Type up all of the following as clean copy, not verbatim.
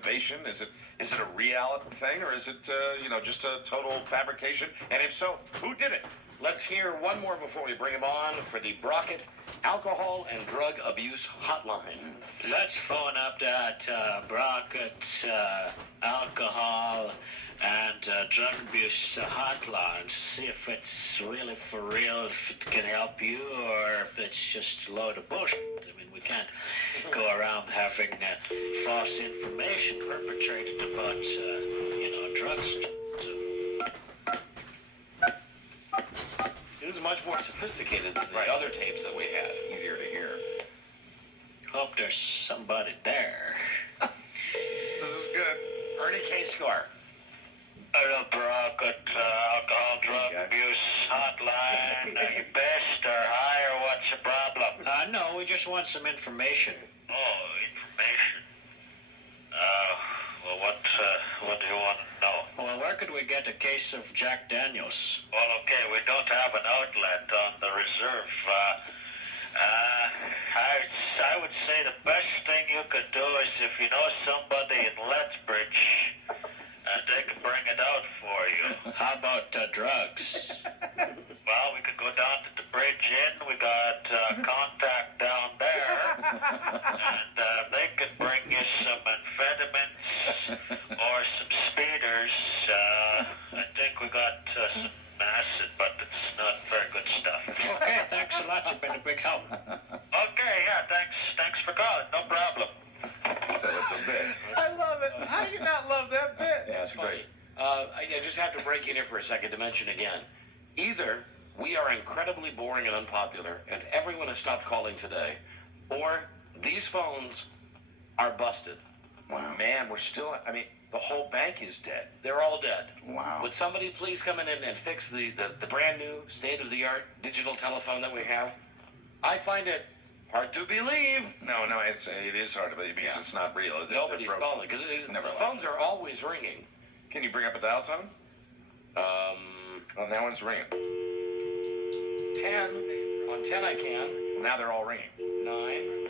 innovation? Is it a reality thing, or is it just a total fabrication? And if so, who did it? Let's hear one more before we bring him on for the Brockett Alcohol and Drug Abuse Hotline. Let's phone up that Brockett Alcohol and Drug Abuse Hotline to see if it's really for real, if it can help you, or if it's just a load of bullshit. I mean, we can't go around having false information perpetrated about, drugs. It was much more sophisticated than the other tapes that we had. Easier to hear. Hope there's somebody there. This is good. Ernie K. Scar. Hello, Brockett Alcohol Drug Abuse Hotline. Are you best or high, or what's the problem? No, we just want some information. Oh, information. Well, what do you want to know? Well, where could we get a case of Jack Daniels? Well, okay, we don't have an outlet on the reserve. I would say the best thing you could do is if you know somebody in Lethbridge, they can bring it out for you. How about drugs? Well, we could go down to the Bridge Inn. We got contact down there, and they could bring you some amphetamines or some speeders. I think we got some acid, but it's not very good stuff. Okay, thanks a lot. You've been a big help. Okay, yeah, thanks for calling. No problem. So it's a bit. I love it. How do you not love that bit? Yeah, it's great. I just have to break in here for a second to mention again. Either we are incredibly boring and unpopular, and everyone has stopped calling today, or these phones are busted. Wow. Man, we're still, the whole bank is dead. They're all dead. Wow. Would somebody please come in and fix the brand new state-of-the-art digital telephone that we have? I find it hard to believe. No, it is hard to believe because it's not real. Nobody's calling because the phones are always ringing. Can you bring up a dial tone? Well, that one's ringing. 10. On 10 I can. Now they're all ringing. 9.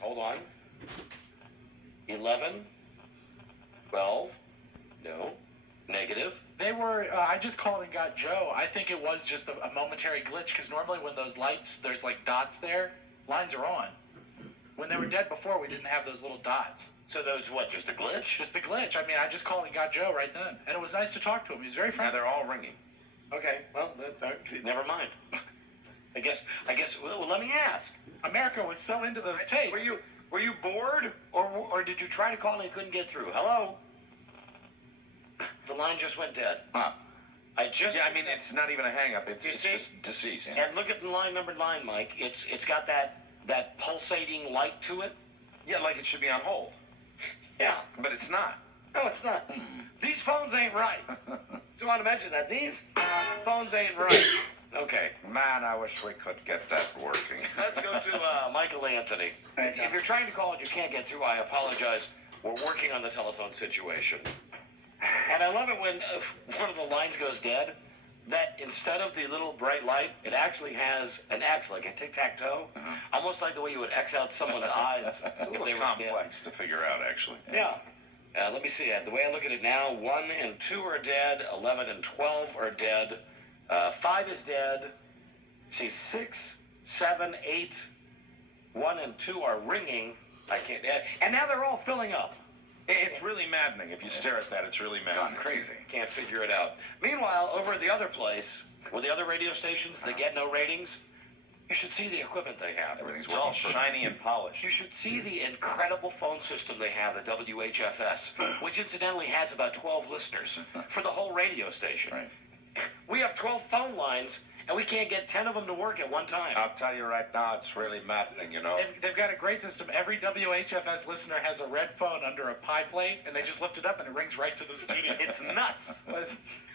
Hold on. 11. 12. No. Negative. They were, I just called and got Joe. I think it was just a momentary glitch, because normally when those lights, there's like dots there, lines are on. When they were dead before, we didn't have those little dots. So those, what, just a glitch? Just a glitch. I just called and got Joe right then. And it was nice to talk to him. He was very Now friendly. they're all ringing. Okay, well, never mind. I guess, well, let me ask. America was so into those tapes. Were you bored, or did you try to call and you couldn't get through? Hello? The line just went dead. Huh. It's not even a hang-up. It's see? just deceased. And look at the numbered line, Mike. It's got that pulsating light to it. Yeah, like it should be on hold. Yeah. But it's not. No, it's not. These phones ain't right. Do you want to mention that? These phones ain't right. Okay. Man, I wish we could get that working. Let's go to Michael Anthony. If you're trying to call and you can't get through, I apologize. We're working on the telephone situation. And I love it when one of the lines goes dead, that instead of the little bright light, it actually has an X, like a tic-tac-toe, almost like the way you would X out someone's eyes. It's a little complex to figure out, actually. Yeah. Let me see. The way I look at it now, 1 and 2 are dead, 11 and 12 are dead, 5 is dead. See, 6, 7, 8, 1 and 2 are ringing. I can't. And now they're all filling up. It's really maddening. If you stare at that, it's really maddening. Gone crazy. Can't figure it out. Meanwhile, over at the other place, with the other radio stations that get no ratings, you should see the equipment they have. Everything's all shiny and polished. You should see the incredible phone system they have at WHFS, which incidentally has about 12 listeners for the whole radio station. Right. We have 12 phone lines, and we can't get 10 of them to work at one time. I'll tell you right now, it's really maddening, you know. They've got a great system. Every WHFS listener has a red phone under a pie plate, and they just lift it up, and it rings right to the studio. It's nuts.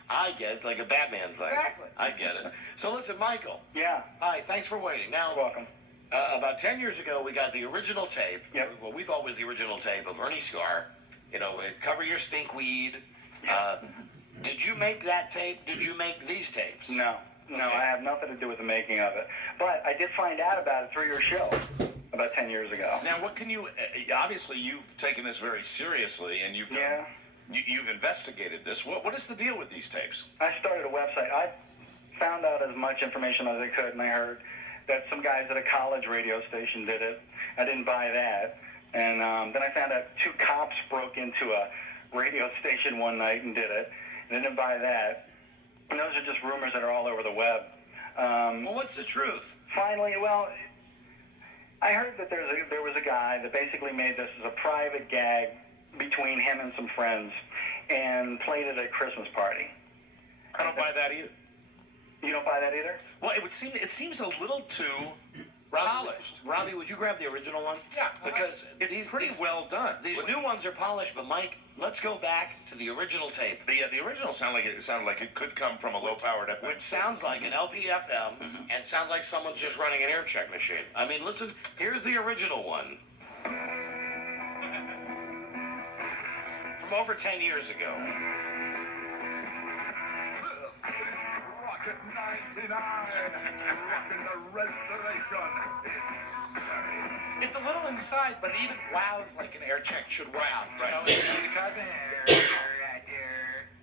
I get it. It's like a Batman thing. Exactly. I get it. So listen, Michael. Yeah. Hi, thanks for waiting. Now, You're welcome. About 10 years ago, we got the original tape. Yep. Well, we thought was the original tape of Ernie Scar. Cover Your Stinkweed. Did you make that tape? Did you make these tapes? No, I have nothing to do with the making of it. But I did find out about it through your show. about 10 years ago. Now, what can you? Obviously, you've taken this very seriously, and you've you've investigated this. What is the deal with these tapes? I started a website. I found out as much information as I could, and I heard that some guys at a college radio station did it. I didn't buy that. And then I found out 2 cops broke into a radio station one night and did it. And I didn't buy that. And those are just rumors that are all over the web. Well, what's the truth? Finally, well, I heard that there was a guy that basically made this as a private gag between him and some friends and played it at a Christmas party. I don't buy that either. You don't buy that either? Well, it seems a little too polished. Robbie, would you grab the original one? Yeah, Because it's pretty well done. These new ones are polished, but Mike, let's go back to the original tape. The original sounded like it could come from a low-powered FM. Which sounds like an LP-FM and sounds like someone's just running an air check machine. I mean, listen, here's the original one. From over 10 years ago. Rocket 99, rocking the restoration. It's a little inside, but it even wows like an air check should wow. Right. You know, because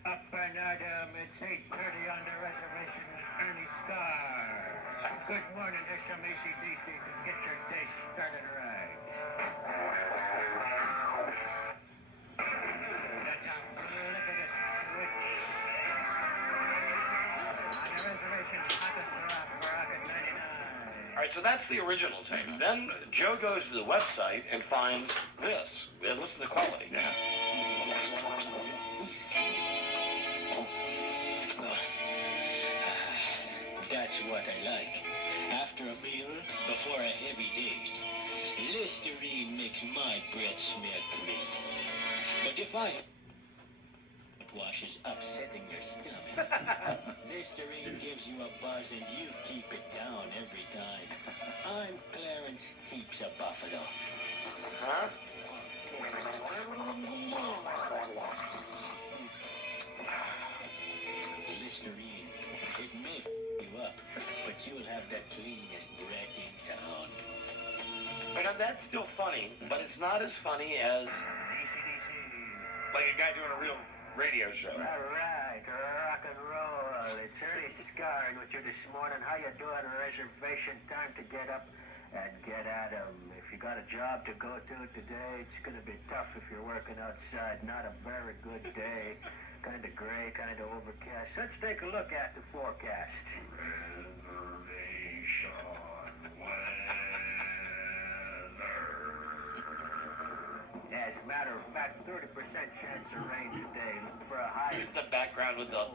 Up and Adam, it's 8:30 on the reservation with Ernie Starr. Good morning, there's some AC/DC to get your day started right. That's a look at it, switch. On the reservation, hottest rock, Rocket 99. All right, so that's the original tape. Then Joe goes to the website and finds this. And listen to the quality. Yeah. That's what I like. After a meal, before a heavy day, Listerine makes my breath smell great. But if wash is upsetting your stomach, Listerine gives you a buzz and you keep it down every time. I'm Clarence Heaps of Buffalo. Huh? Listerine, it may you up, but you'll have the cleanest breath in town. But that's still funny, but it's not as funny as... Like a guy doing a real radio show. All right, rock and roll. It's Ernie Scarring with you this morning. How you doing? Reservation time to get up and get at 'em. If you got a job to go to today, it's going to be tough if you're working outside. Not a very good day. Kind of gray, kind of overcast. Let's take a look at the forecast. Reservation weather. As a matter of fact, 30% chance of rain today. Look for a high of The background with the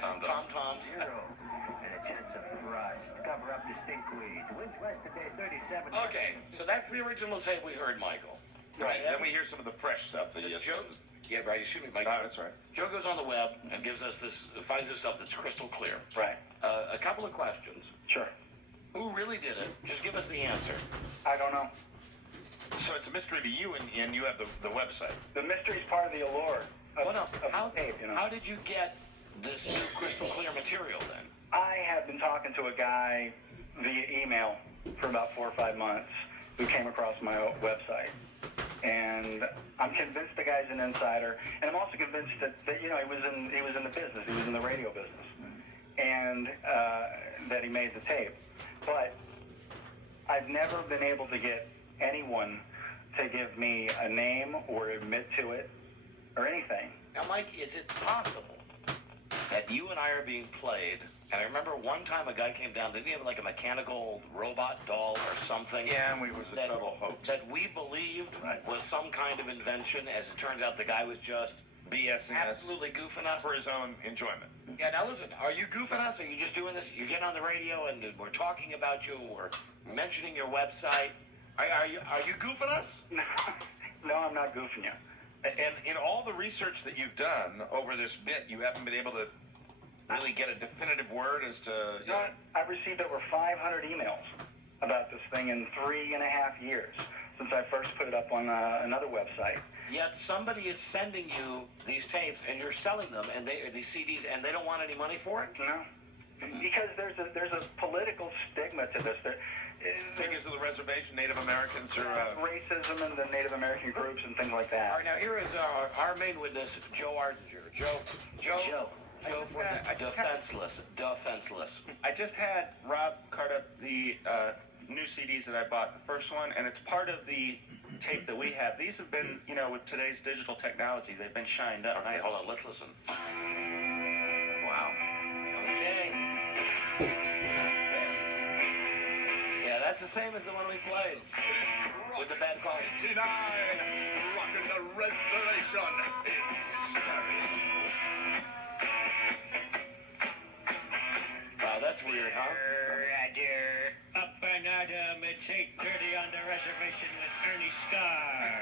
tom-toms. 0 and a chance of frost. Cover up distinctly. Winds west today, 37. Okay, so that's the original tape we heard, Michael. Right. Then we hear some of the fresh stuff. Joe, yeah, right. Excuse me, Mike. That's right. Joe goes on the web and gives us this, finds this stuff that's crystal clear. Right. A couple of questions. Sure. Who really did it? Just give us the answer. I don't know. So it's a mystery to you, and you have the website. The mystery's part of the allure of, Well, no, of how, the tape, you know. how did you get this new crystal clear material then? I have been talking to a guy via email for about 4 or 5 months who came across my website. And I'm convinced the guy's an insider, and I'm also convinced that you know, he was in the business, he was in the radio business, and that he made the tape. But I've never been able to get anyone to give me a name or admit to it or anything. Now, Mike, is it possible that you and I are being played? And I remember one time a guy came down, didn't he have like a mechanical robot doll or something? Yeah, and it was a total hoax. That we believed was some kind of invention. As it turns out, the guy was just BSing us absolutely goofing us. for his own enjoyment. Yeah, now listen, are you goofing us? Are you just doing this? You're getting on the radio and we're talking about you, we're mentioning your website. Are you goofing us? No, I'm not goofing you. And in all the research that you've done over this bit, you haven't been able to really get a definitive word as to... You know, I've received over 500 emails about this thing in 3.5 years since I first put it up on another website. Yet somebody is sending you these tapes and you're selling them and these CDs and they don't want any money for it? No. Because there's a political stigma to this. Because of the reservation, Native Americans are... racism in the Native American groups and things like All that. right, now here is our main witness, Joe Ardinger. Joe, defenseless. I just had Rob card up the new CDs that I bought, the first one, and it's part of the tape that we have. These have been, you know, with today's digital technology, they've been shined up. Okay, hold on, let's listen. Wow. Okay. Yeah, that's the same as the one we played with the bad quality. 89, rocking the restoration. Wow, that's weird, huh? Roger. Up and Adam, it's 8:30 on the reservation with Ernie Scar.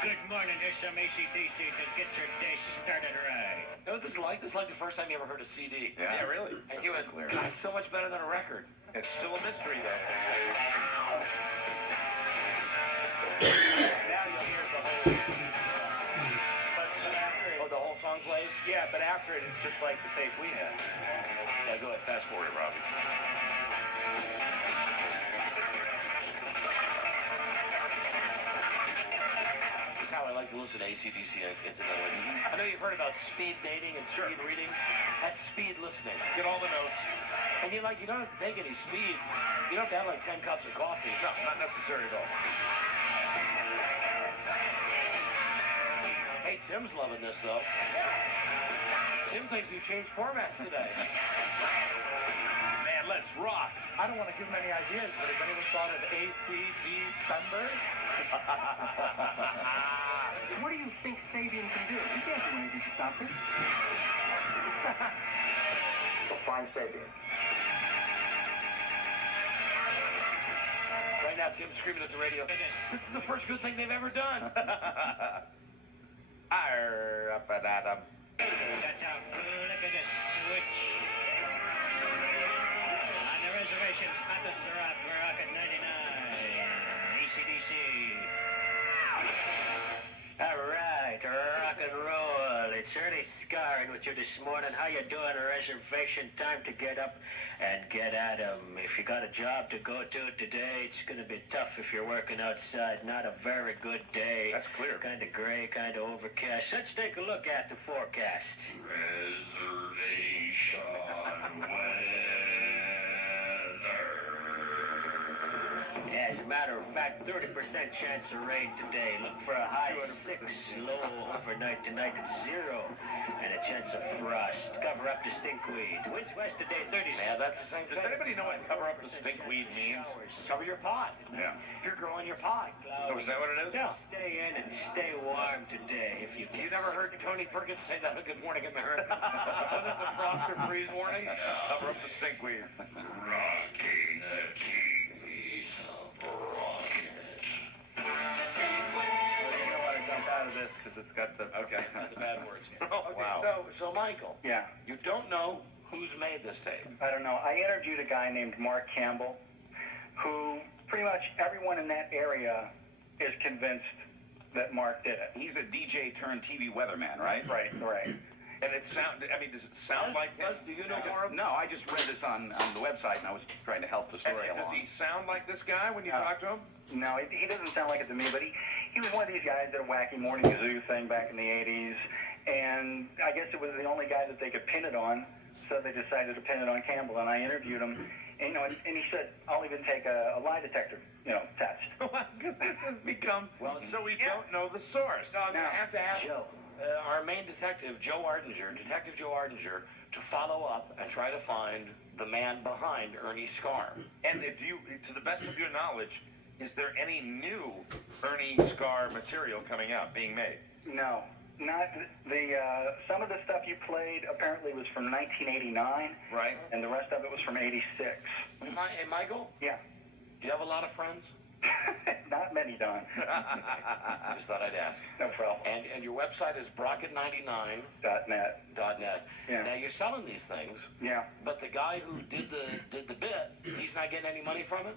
Good morning, here's some AC/DC to get your day started right. You know what this is like? This is like the first time you ever heard a CD. Yeah, really. And you went, God, it's so much better than a record. It's still a mystery, though. Now you'll hear the whole... But after it, Oh, the whole song plays? yeah, but after it, it's just like the tape we had. Yeah, go ahead, fast forward it, Robbie. That's how I like to listen to AC/DC, incidentally. I know you've heard about speed dating and speed reading. That's speed listening. Get all the notes. And you don't have to take any speed. You don't have to have like 10 cups of coffee. No, not necessary at all. Hey, Tim's loving this, though. Tim thinks we've changed formats today. Man, let's rock. I don't want to give him any ideas, but has anyone thought of ACG Thunder? What do you think Sabian can do? He can't do anything to stop this. Find Sabian. Right now, Tim's screaming at the radio. This is the first good thing they've ever done. Arr, up and Adam. That's how look at this switch. On the reservation, hottest rock, we're rocking 99. AC/DC. All right, rock and roll. It's Ernie Scarring with you this morning. How you doing? A reservation, time to get up and get at 'em. If you got a job to go to today, it's going to be tough if you're working outside. Not a very good day. That's clear. Kind of gray, kind of overcast. Let's take a look at the forecast. Reservation weather. As a matter of fact, 30% chance of rain today. Look for a high 6, low overnight tonight at 0, and a chance of frost. Cover up the stinkweed. Winds west today, 30. Yeah, that's the same Does thing. anybody know what cover up the stinkweed means? Cover your pot. Yeah. If you're growing your pot. Oh, is that what it is? Yeah. Stay in and stay warm today if you can. You never heard Tony Perkins say that? Good morning, America. Wasn't it the frost or freeze warning? Cover up the stinkweed. Rocking the keys of rocket. Well, you're gonna want to jump out of this because it's got the... Okay. The bad words. Oh, Okay, wow. so Michael, Yeah. you don't know who's made this tape. I don't know. I interviewed a guy named Mark Campbell, who pretty much everyone in that area is convinced that Mark did it. He's a DJ turned TV weatherman, right? Right. And it does it sound like Buzz, this? do you know more? No, I just read this on the website, and I was trying to help the And story does along. he sound like this guy when you No. talk to him? No, he doesn't sound like it to me, but he was one of these guys that a wacky morning zoo thing back in the 80s, and I guess it was the only guy that they could pin it on, so they decided to pin it on Campbell, and I interviewed him, and, and he said, I'll even take a lie detector, test. This has become... so we don't know the source. No, I'm going Now, to have to ask Joe. our main detective, Detective Joe Ardinger, to follow up and try to find the man behind Ernie Scar. And if you, to the best of your knowledge, is there any new Ernie Scar material coming out, being made? No, not some of the stuff you played apparently was from 1989, Right? and the rest of it was from 86. Hey, Michael, Yeah. do you have a lot of friends? Not many, Don. I just thought I'd ask. No problem. And your website is Brocket99.net. .net. Yeah. Now you're selling these things, Yeah. but the guy who did the bit, he's not getting any money from it?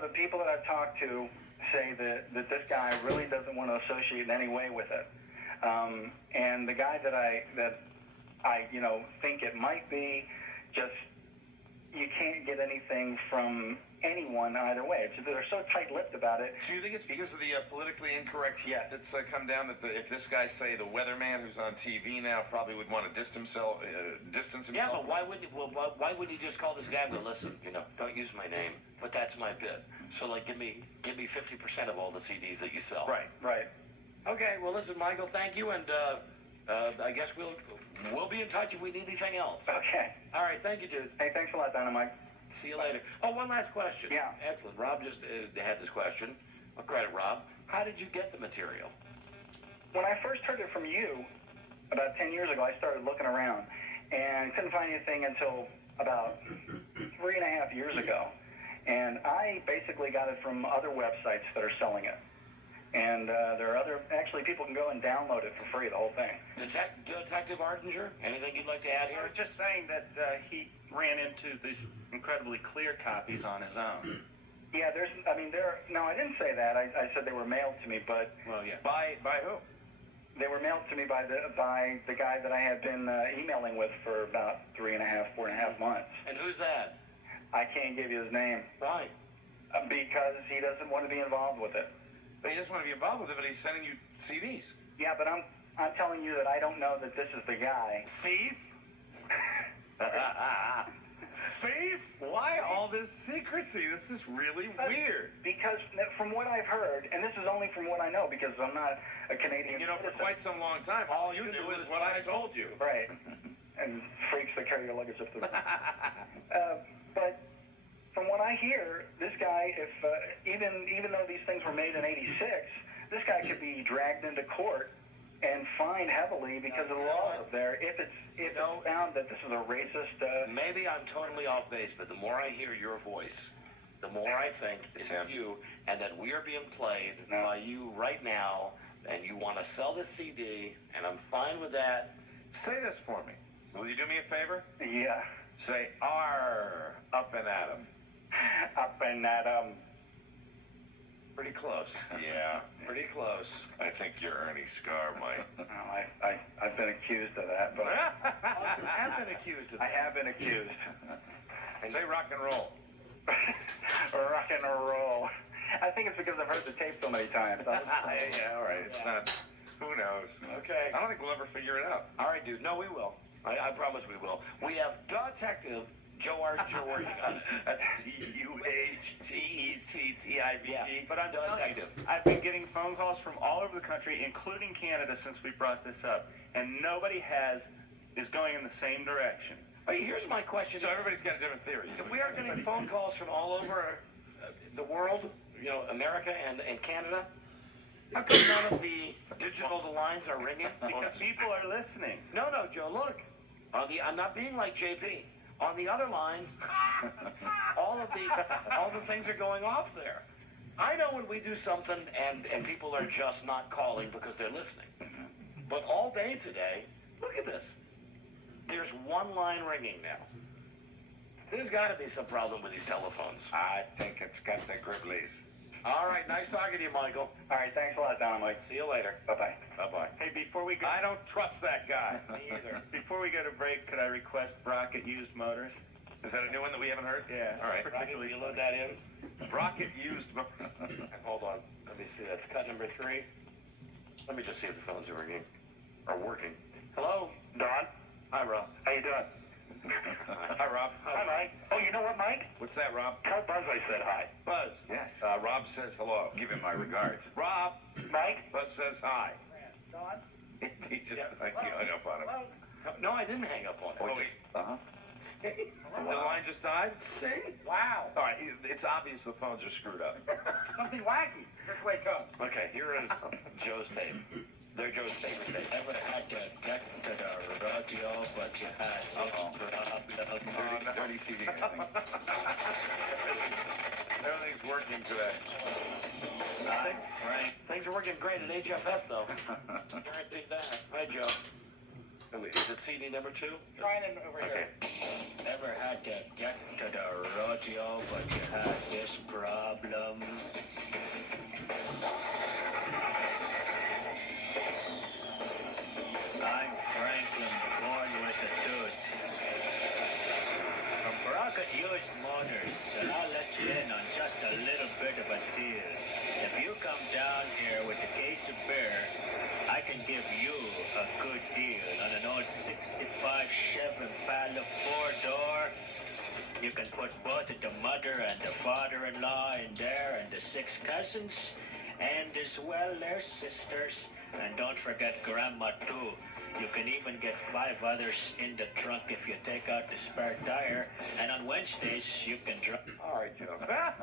The people that I've talked to say that this guy really doesn't want to associate in any way with it. And the guy that I think it might be, just you can't get anything from anyone either way. They're so tight-lipped about it. Do you think it's because of the politically incorrect shit that's come down that if this guy, say, the weatherman who's on TV now, probably would want to distance himself? Yeah, but why wouldn't he just call this guy and go, listen, don't use my name, but that's my bid. So, like, give me 50% of all the CDs that you sell. Right. Okay, well, listen, Michael, thank you, and I guess we'll be in touch if we need anything else. Okay. All right, thank you, dude. Hey, thanks a lot, Dynamite. See you later. Oh, one last question. Yeah. Excellent. Rob just had this question. I'll credit Rob. How did you get the material? When I first heard it from you, about 10 years ago, I started looking around and couldn't find anything until about 3.5 years ago. And I basically got it from other websites that are selling it. And there are actually people can go and download it for free, the whole thing. Detective Artinger, anything you'd like to add I here? was just saying that he ran into these incredibly clear copies on his own. Yeah, no, I didn't say that. I said they were mailed to me, but Well, yeah. By who? they were mailed to me by the guy that I had been emailing with for about 4.5 months. And who's that? I can't give you his name Why? because he doesn't want to be involved with it. He doesn't want to be involved with it, but he's sending you CDs. Yeah, but I'm telling you that I don't know that this is the guy. Steve? Steve? Why all this secrecy? This is really weird. Because from what I've heard, and this is only from what I know because I'm not a Canadian For citizen. quite some long time, all you knew is what I told you. Right. And freaks that carry your luggage up the but from what I hear, this guy, if even though these things were made in '86, this guy could be dragged into court and fined heavily because of the law up there if it's found that this is a racist. Maybe I'm totally off base, but the more I hear your voice, the more I think it's you, and that we are being played by you right now, and you want to sell this CD, and I'm fine with that. Say this for me. Will you do me a favor? Yeah. Say R up and at 'em. Up and at 'em. Pretty close. Yeah, pretty close. I think you're Ernie Scar, Mike. No, I've been accused of that, but You have been accused of I that. have been accused. And say rock and roll. Rock and roll. I think it's because I've heard the tape so many times. Yeah, all right. It's not. Who knows? Okay. I don't think we'll ever figure it out. All right, dude. No, we will. I promise we will. We have Detective Joe Archer working on it. That's DUHTECTIVE. Yeah. But I'm telling Detective. you, I've been getting phone calls from all over the country, including Canada, since we brought this up, and nobody is going in the same direction. Hey, here's my question. So everybody's got a different theory. So we are getting phone calls from all over the world, America and Canada. How come none of the digital lines are ringing? Because people are listening. No, Joe, look. I'm not being like JP. On the other lines, all the things are going off there. I know when we do something and people are just not calling because they're listening. But all day today, look at this. There's one line ringing now. There's got to be some problem with these telephones. I think it's got the Gribblies. All right, nice talking to you, Michael. All right, thanks a lot, Dynamite. See you later. Bye-bye. Bye-bye. Hey, before we go, I don't trust that guy. Me either. before we go to break, could I request Brockett Used Motors? Is that a new one that we haven't heard? Yeah. All right. Rocket, will you load that in? Rocket used. Hold on. Let me see. That's cut number 3. Let me just see if the phones are ringing. Are working. Hello? Don? Hi, Rob. How you doing? Hi, Rob. Hi, Mike. Oh, you know what, Mike? What's that, Rob? Tell Buzz I said hi. Buzz. Yes. Rob says hello. Give him my regards. Rob. Mike? Buzz says hi. Don? He just hung up on him. No, I didn't hang up on it. Oh, uh-huh. The line just died? See? Wow. All right, it's obvious the phones are screwed up. Something wacky. Just wake up. Okay, here is Joe's tape. They're Joe's favorite tape. Never had to get to the radio, but you had this problem. Dirty CD, I think. Everything's working today. Right. Things are working great at HFS, though. Guaranteed that. Hi, Joe. Is it CD number 2? Trying it over Okay. Never had to get to the radio, but you had this problem. I'm Franklin, born with a tooth. owners, and I'll let you in on just a little bit of a deal. If you come down here with a case of beer, I can give you a good deal on an old 65 Chevy Impala 4-door. You can put both the mother and the father-in-law in there and the 6 cousins, and as well their sisters. And don't forget Grandma, too. You can even get 5 others in the trunk if you take out the spare tire. And on Wednesdays, you can drive. All right, Joe. Best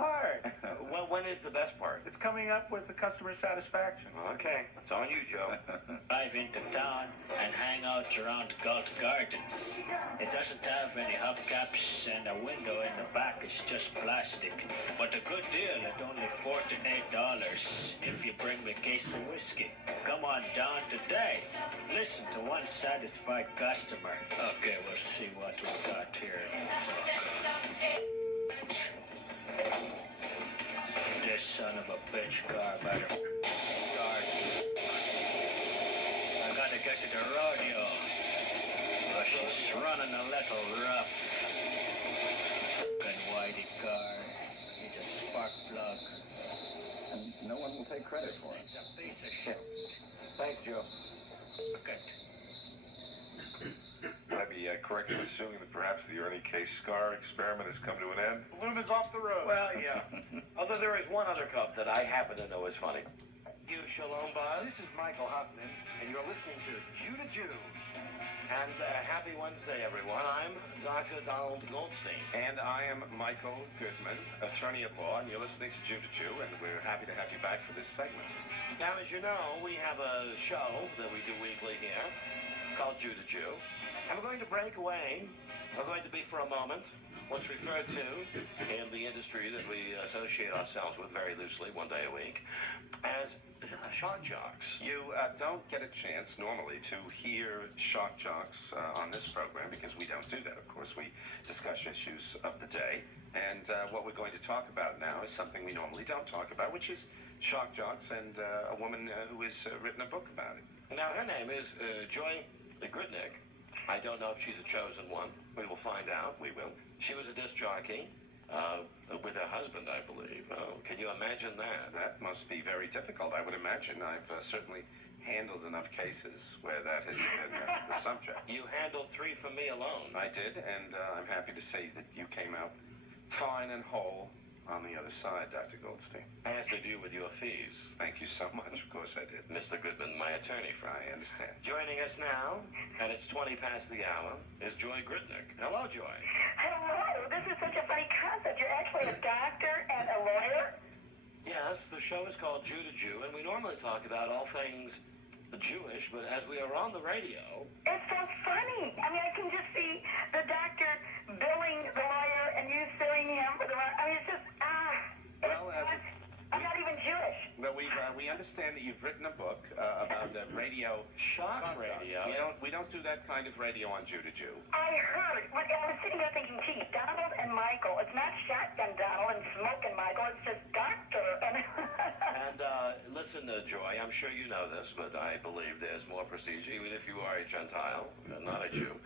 part. When is the best part? It's coming up with the customer satisfaction. Okay, it's on you, Joe. Drive into town and hang out around Galt Gardens. It doesn't have any hubcaps and a window in the back. It's just plastic. But a good deal at only $4 to $8 if you bring me a case of whiskey. Come on down today. Listen to one satisfied customer. Okay, we'll see what we got here. This son of a bitch car better start. I gotta get to the rodeo. Oh, she's running a little rough. Fucking whitey car. Needs a spark plug. And no one will take credit for it. It's a piece of shit. Thanks, Joe. Look at. Would I be correct in assuming that perhaps the Ernie K. Scar experiment has come to an end? Bloom is off the road. Well, yeah. Although there is one other cub that I happen to know is funny. You, Shalom Buzz. This is Michael Huffman, and you're listening to Jew to Jew. And happy Wednesday, everyone. I'm Dr. Donald Goldstein. And I am Michael Goodman, attorney at law, and you're listening to Jew, and we're happy to have you back for this segment. Now, as you know, we have a show that we do weekly here called Jew to Jew. And we're going to break away. We're going to be, for a moment, what's referred to in the industry that we associate ourselves with very loosely, one day a week, as shock jocks. You don't get a chance normally to hear shock jocks on this program because we don't do that. Of course, we discuss issues of the day. And what we're going to talk about now is something we normally don't talk about, which is shock jocks and a woman who has written a book about it. Now, her name is Joy Grudnick. I don't know if she's a chosen one. We will find out. We will. She was a disc jockey with her husband, I believe. Oh, can you imagine that? That must be very difficult, I would imagine. I've certainly handled enough cases where that has been the subject. You handled 3 for me alone. I did, and I'm happy to say that you came out fine and whole on the other side, Dr. Goldstein. As did you with your fees. Thank you so much. Of course I did. Mr. Goodman, my attorney friend. I understand. Joining us now, and it's 20 past the hour, is Joy Grudnick. Hello, Joy. Hello, this is such a funny concept. You're actually a doctor and a lawyer? Yes, the show is called Jew to Jew, and we normally talk about all things Jewish, but as we are on the radio... It's so funny. I mean, I can just see the doctor billing the lawyer and you suing him for the... I mean, it's just, Well, I'm not even Jewish. Well, we understand that you've written a book about radio. Shock radio. We don't do that kind of radio on Jew to Jew. I heard. I was sitting there thinking, gee, Donald and Michael. It's not Shotgun Donald and Smoking Michael. It's just Doctor. And listen, Joy, I'm sure you know this, but I believe there's more prestige, even if you are a Gentile, not a Jew.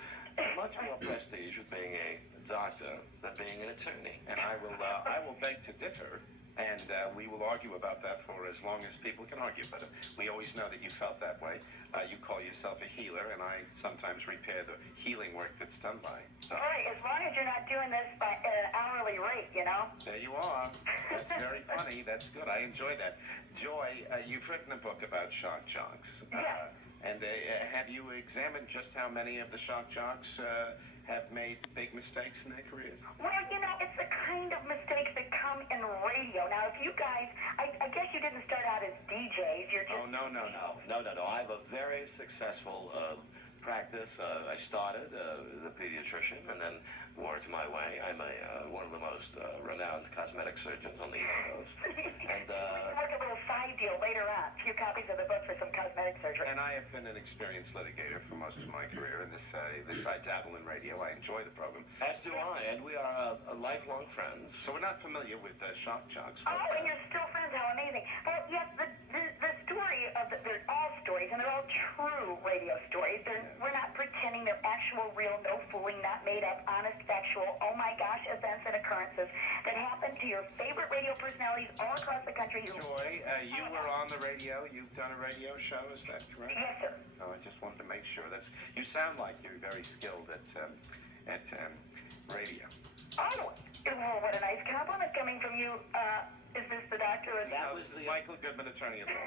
Much more prestige with being a doctor than being an attorney. And I will beg to differ. And we will argue about that for as long as people can argue. But we always know that you felt that way. You call yourself a healer, and I sometimes repair the healing work that's done by. So. Right, as long as you're not doing this by an hourly rate, you know? There you are. That's very funny. That's good. I enjoy that. Joy, you've written a book about shock jocks. Yes. And have you examined just how many of the shock jocks have made big mistakes in their careers? Well, you know, it's the kind of mistakes that come in radio. Now, if you guys, I guess you didn't start out as DJs. You're just... Oh, no. I have a very successful practice. I started as a pediatrician and then worked my way. I'm one of the most renowned cosmetic surgeons on the East Coast. And work a little side deal later on. A few copies of the book for some cosmetic surgery. And I have been an experienced litigator for most of my career. And this I dabble in radio. I enjoy the program. As do I. And we are lifelong friends. So we're not familiar with shock jocks. Oh, and you're still friends. How amazing. Well, yes, the story of they're all stories, and they're all true radio stories. We're not pretending that they're actual, real, no fooling, not made up, honest, factual, oh my gosh, events and occurrences that happen to your favorite radio personalities all across the country. Joy, you were on the radio. You've done a radio show, is that correct? Yes, sir. Oh, I just wanted to make sure. You sound like you're very skilled at radio. Oh, well, what a nice compliment coming from you. Is this the doctor? That was the Michael Goodman, attorney at law.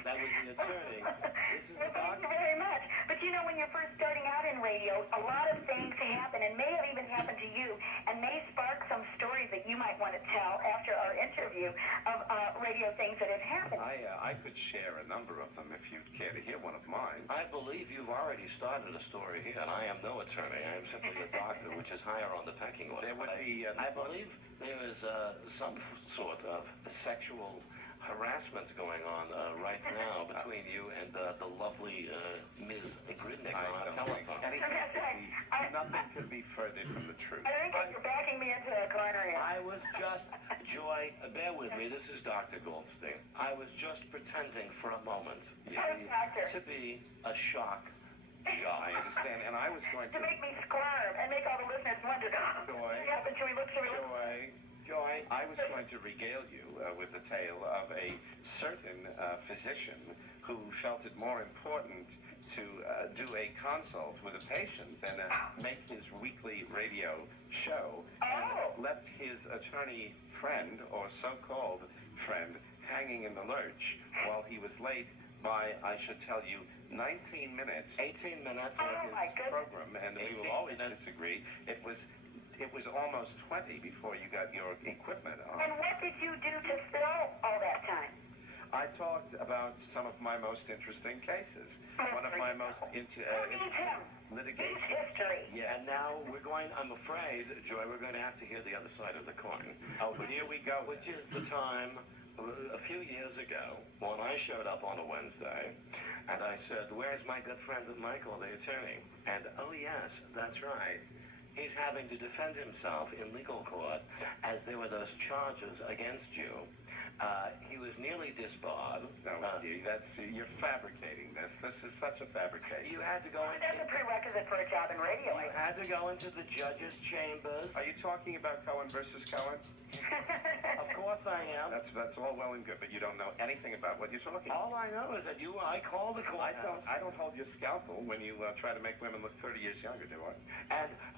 that was the attorney. This is the Thank you doctor. very much. But you know, when you're first starting out in radio, a lot of things happen and may have even happened to you and may spark some stories that you might want to tell after our interview of radio things that have happened. I could share a number of them if you'd care to hear one of mine. I believe you've already started a story here, and I am no attorney. I am simply a doctor, which is higher on the pecking order. There would be... I believe there is some sort of sexual harassment going on right now between you and the lovely Ms. Gridnick on our telephone. Nothing could be further from the truth. I think you're backing me into a corner here. I was just, Joy, bear with me, this is Dr. Goldstein. I was just pretending for a moment to be a shock. Yeah, I understand, and I was going to make me squirm and make all the listeners wonder, Joy, what happened? Should we look? Joy, I was going to regale you with the tale of a certain physician who felt it more important to do a consult with a patient than make his weekly radio show, and left his attorney friend, or so-called friend, hanging in the lurch while he was late by, I should tell you, 19 minutes. 18 minutes of his program, and we will always disagree. It was almost 20 before you got your equipment on. And what did you do to fill all that time? I talked about some of my most interesting cases. One of my most litigation history. Yeah. And now I'm afraid, Joy, we're going to have to hear the other side of the coin. Oh, here we go. Which is the time a few years ago when I showed up on a Wednesday and I said, where's my good friend Michael, the attorney? And, oh yes, that's right. He's having to defend himself in legal court as there were those charges against you. He was nearly disbarred. No, you're fabricating this. This is such a fabrication. You had to go into... That's a prerequisite for a job in radio. You had to go into the judge's chambers. Are you talking about Cohen versus Cohen? Of course I am. That's all well and good, but you don't know anything about what you're talking about. All I know is that I called the court. I don't hold your scalpel when you try to make women look 30 years younger, do I?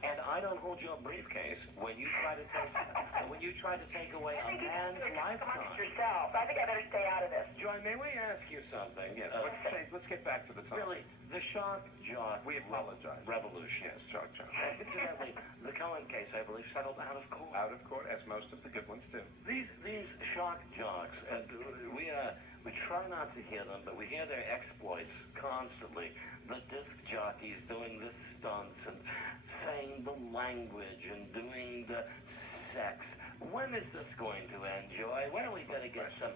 And I don't hold your briefcase when you try to take away a man's lifetime. Yourself. I think I better stay out of this. Joy, may we ask you something? Yes. Let's get back to the topic. Really, the shock jock. We apologize. Revolution. Yes, shock jock. Incidentally, the Cohen case, I believe, settled out of court. Out of court, as most of the good ones do. These shock jocks, and we try not to hear them, but we hear their exploits constantly. The disc jockeys doing the stunts and saying the language and doing the sex. When is this going to end, Joy? When are we going to get some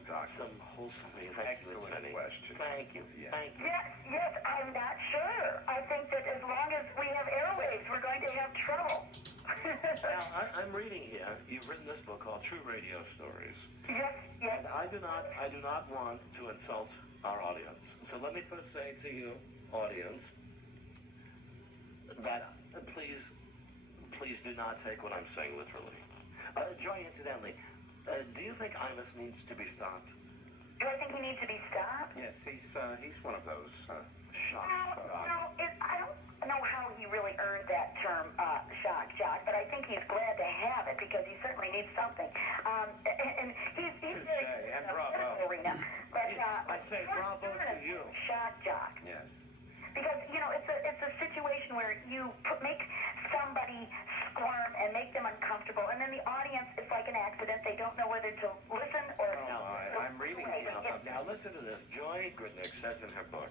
wholesome Excellent question. Thank you. Yeah. Thank you. Yes, I'm not sure. I think that as long as we have airwaves, we're going to have trouble. Now, I'm reading here. You've written this book called True Radio Stories. Yes. And I do not want to insult our audience. So let me first say to you, audience, that please do not take what I'm saying literally. Joy, incidentally, do you think Imus needs to be stopped? Do I think he needs to be stopped? Yes, he's one of those shock. I don't know how he really earned that term, shock jock, but I think he's glad to have it because he certainly needs something. And he's very good in the medical arena. But I say bravo to you. Shock jock. Yes. Because, it's a situation where you make somebody squirm and make them uncomfortable, and then the audience, it's like an accident. They don't know whether to listen or... I'm reading Now listen to this. Joy Gridnick says in her book,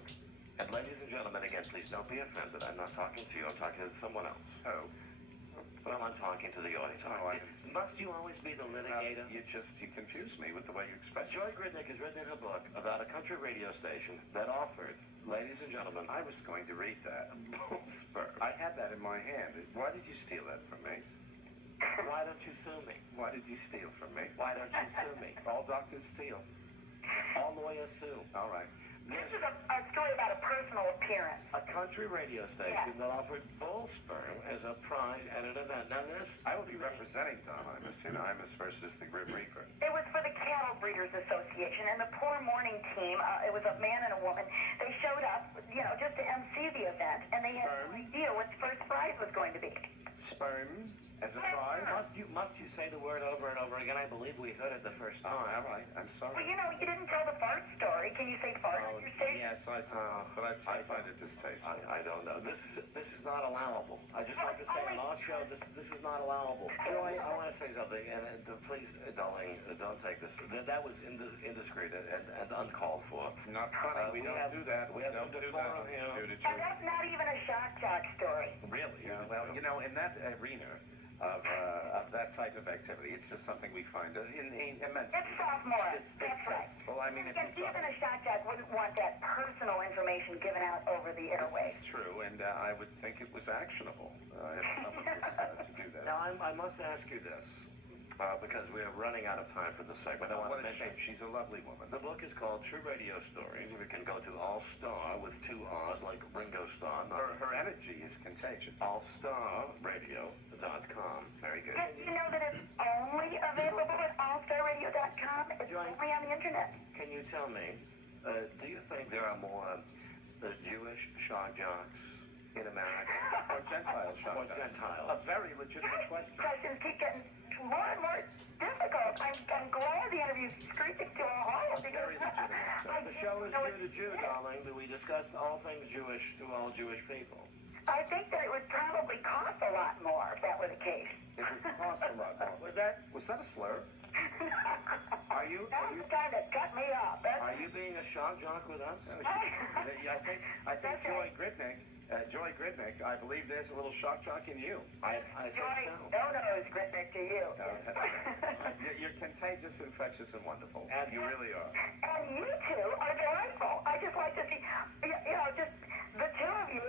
and ladies and gentlemen, again, please don't be offended. I'm not talking to you. I'm talking to someone else. Oh. Well, I'm talking to the audience. Must you always be the litigator? You confuse me with the way you express it. Joy Gridnick has written in her book about a country radio station that offered, ladies and gentlemen... I was going to read that. I had that in my hand. Why did you steal that from me? Why don't you sue me? Why did you steal from me? Why don't you sue me? All doctors steal. All lawyers sue. All right. This is a story about a personal appearance. A country radio station that offered bull sperm as a prize at an event. Now this, I will be representing Don Imus in Imus versus the Grim Reaper. It was for the Cattle Breeders Association, and the poor morning team, it was a man and a woman, they showed up, just to MC the event, and they had no idea what the first prize was going to be. Sperm as a prize? must you say the word over and over again? I believe we heard it the first time. Oh, have I? I'm sorry. Well, you didn't tell the fart story. Can you say fart on your station? Yes, I saw, but I find it distasteful. I don't know. This is not allowable. I just like to say on our show, this is not allowable. Joy, I want to say something, and please, darling, don't take this. That was indiscreet and uncalled for. Not funny. We don't do that. We have don't to do decorum that. here. And that's not even a shock jock story. Really? Yeah. Well, in that arena of that type of activity, it's just something we find immense. It's sophomore. That's right. Well, I mean, Because even a shock jock wouldn't want that personal information given out over the airwaves. It's true, and I would think it was actionable if someone was to do that. Now, I must ask you this, because we are running out of time for this segment. I want What to a mention shame. She's a lovely woman. the book is called True Radio Stories. We can go to All Star with 2 R's, like Ringo Starr. Her energy is contagious. AllStarRadio.com. Very good. Yes, you know that it's only available at allstarradio.com? It's only on the internet. Can you tell me, do you think there are more Jewish shock jocks in America? Or Gentile shock Or jocks. Gentiles? A very legitimate question. Questions keep getting more and more difficult. I'm glad the interview's screeching to a halt because Very legitimate. The show is Jew to Jew, darling. We discussed all things Jewish to all Jewish people. I think that it would probably cost a lot more if that were the case. It would cost a lot more. Was that a slur? Are you trying to cut me off? Are you being a shock jock with us? I think Joy Gridnick, I believe there's a little shock jock in you. I think Joy, so. no nose, Gritnick to you. You're contagious, infectious, and wonderful. And you really are. And you two are delightful. I just like to see, just the two of you,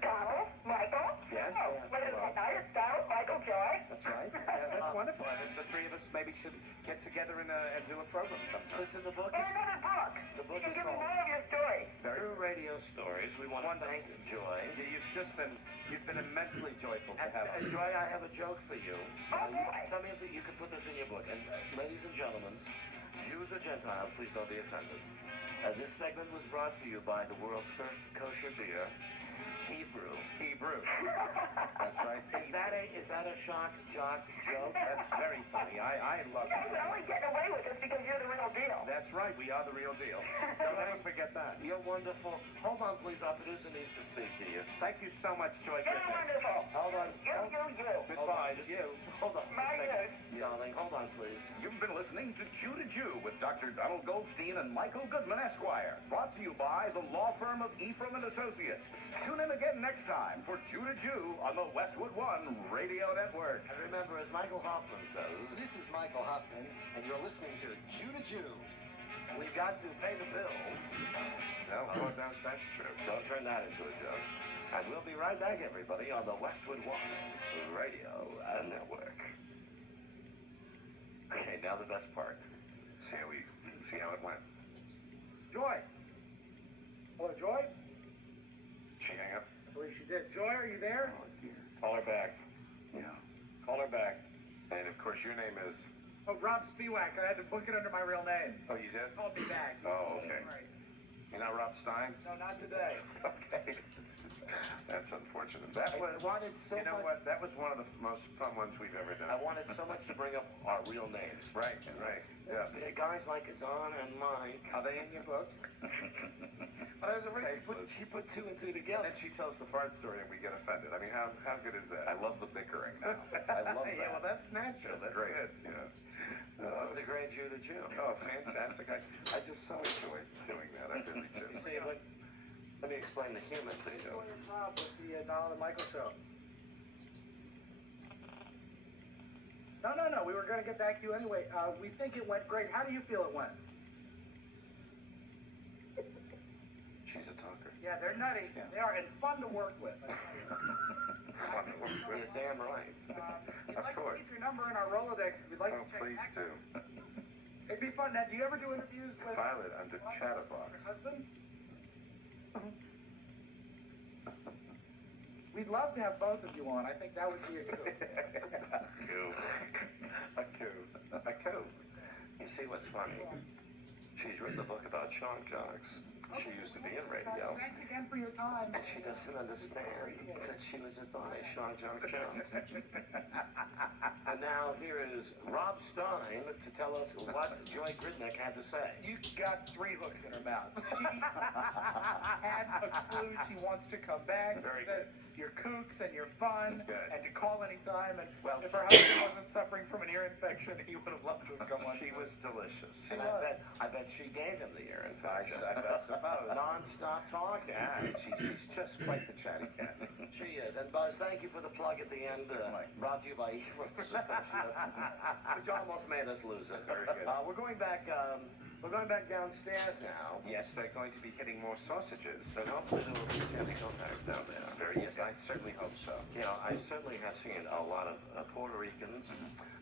Donald, Michael. Yes. Whether it's night, it's Donald, Michael, Joy. That's right. That's wonderful. The 3 of us maybe should get together and do a program sometime. Listen, the book And is another book. The book You is can give me called more of your stories. True Radio Stories. We want to thank Joy. You've been immensely joyful to have us. Joy, I have a joke for you. Oh, boy. Tell me if you can put this in your book. And ladies and gentlemen, Jews or Gentiles, please don't be offended. This segment was brought to you by the world's first kosher beer, Hebrew. That's right. Is that a shock jock joke? That's very funny. I love You guys it. are only getting away with this because you're the real deal. That's right. We are the real deal. Don't ever forget that. You're wonderful. Hold on, please. Our producer needs to speak to you. Thank you so much, Joy You're Gridnick. wonderful. Hold on. You. Goodbye. You. Hold on. My Darling, hold on, please. You've been listening to Jew to Jew with Dr. Donald Goldstein and Michael Goodman, Esquire. Brought to you by the law firm of Ephraim and Associates. Tune in again next time for Jew to Jew on the Westwood One Radio Network. And remember, as Michael Hoffman says, This is Michael Huffman, and you're listening to Jew to Jew. we've got to pay the bills. No, that's true. Don't turn that into a joke. And we'll be right back, everybody, on the Westwood One Radio Network. Okay, now the best part. See how it went. Joy. Hello, Joy? She hang up? I believe she did. Joy, are you there? Call her back. Yeah. Call her back. And of course, your name is. Oh, Rob Spiewak. I had to book it under my real name. Oh, you did? Called me back. Oh, okay. Right. You're not Rob Stein? No, not today. Okay. That's unfortunate. I wanted so You know much. what? That was one of the most fun ones we've ever done. I wanted so much to bring up our real names. Right. Yeah. Guys like Don and Mike. Are they in your book? I was afraid she put 2 and 2 And together. then she tells the fart story and we get offended. I mean, how good is that? I love the bickering now. I love that. Yeah, well, that's natural. That's great. good. Yeah. The great Jew to Jew. Oh, fantastic. I just so enjoy doing that. I really do. You see, let me explain the human to you. What's going on with the Donald and Michael show? No. We were going to get back to you anyway. We think it went great. How do you feel it went? She's a talker. Yeah, they're nutty. Yeah. They are, and fun to work with. I tell you. You're damn right. We'd Of like course. to keep your number in our Rolodex. We'd like Oh, to check please back. do. It'd be fun. Now, do you ever do interviews with Pilot under Chatterbox. your husband? we'd love to have both of you on. I think that would be a coup. A coup. You see what's funny? She's written a book about shock jocks. She used to be in radio. Thanks again for your time. And she doesn't understand that she was just on a shock jock show. And now here is Rob Stein to tell us what Joy Gridnick had to say. You got 3 hooks in her mouth. She had a clue she wants to come back. Very Says you're kooks and you're fun, Good. and to call anytime. And well, if her husband wasn't suffering from an ear infection, he would have loved to have come on. She was delicious. She And was. I bet she gave him the ear infection. I suppose. Non-stop talk. Yeah, she's just quite the chatty cat. She is. And Buzz, thank you for the plug at the end. Brought to you by Ephraim Associates, which almost made us lose it. Very good. We're going back. We're going back downstairs now. Yes, they're going to be hitting more sausages. So hopefully there will be Sandy Koufax down there. Very yes, I certainly hope so. You know, I certainly have seen a lot of Puerto Ricans,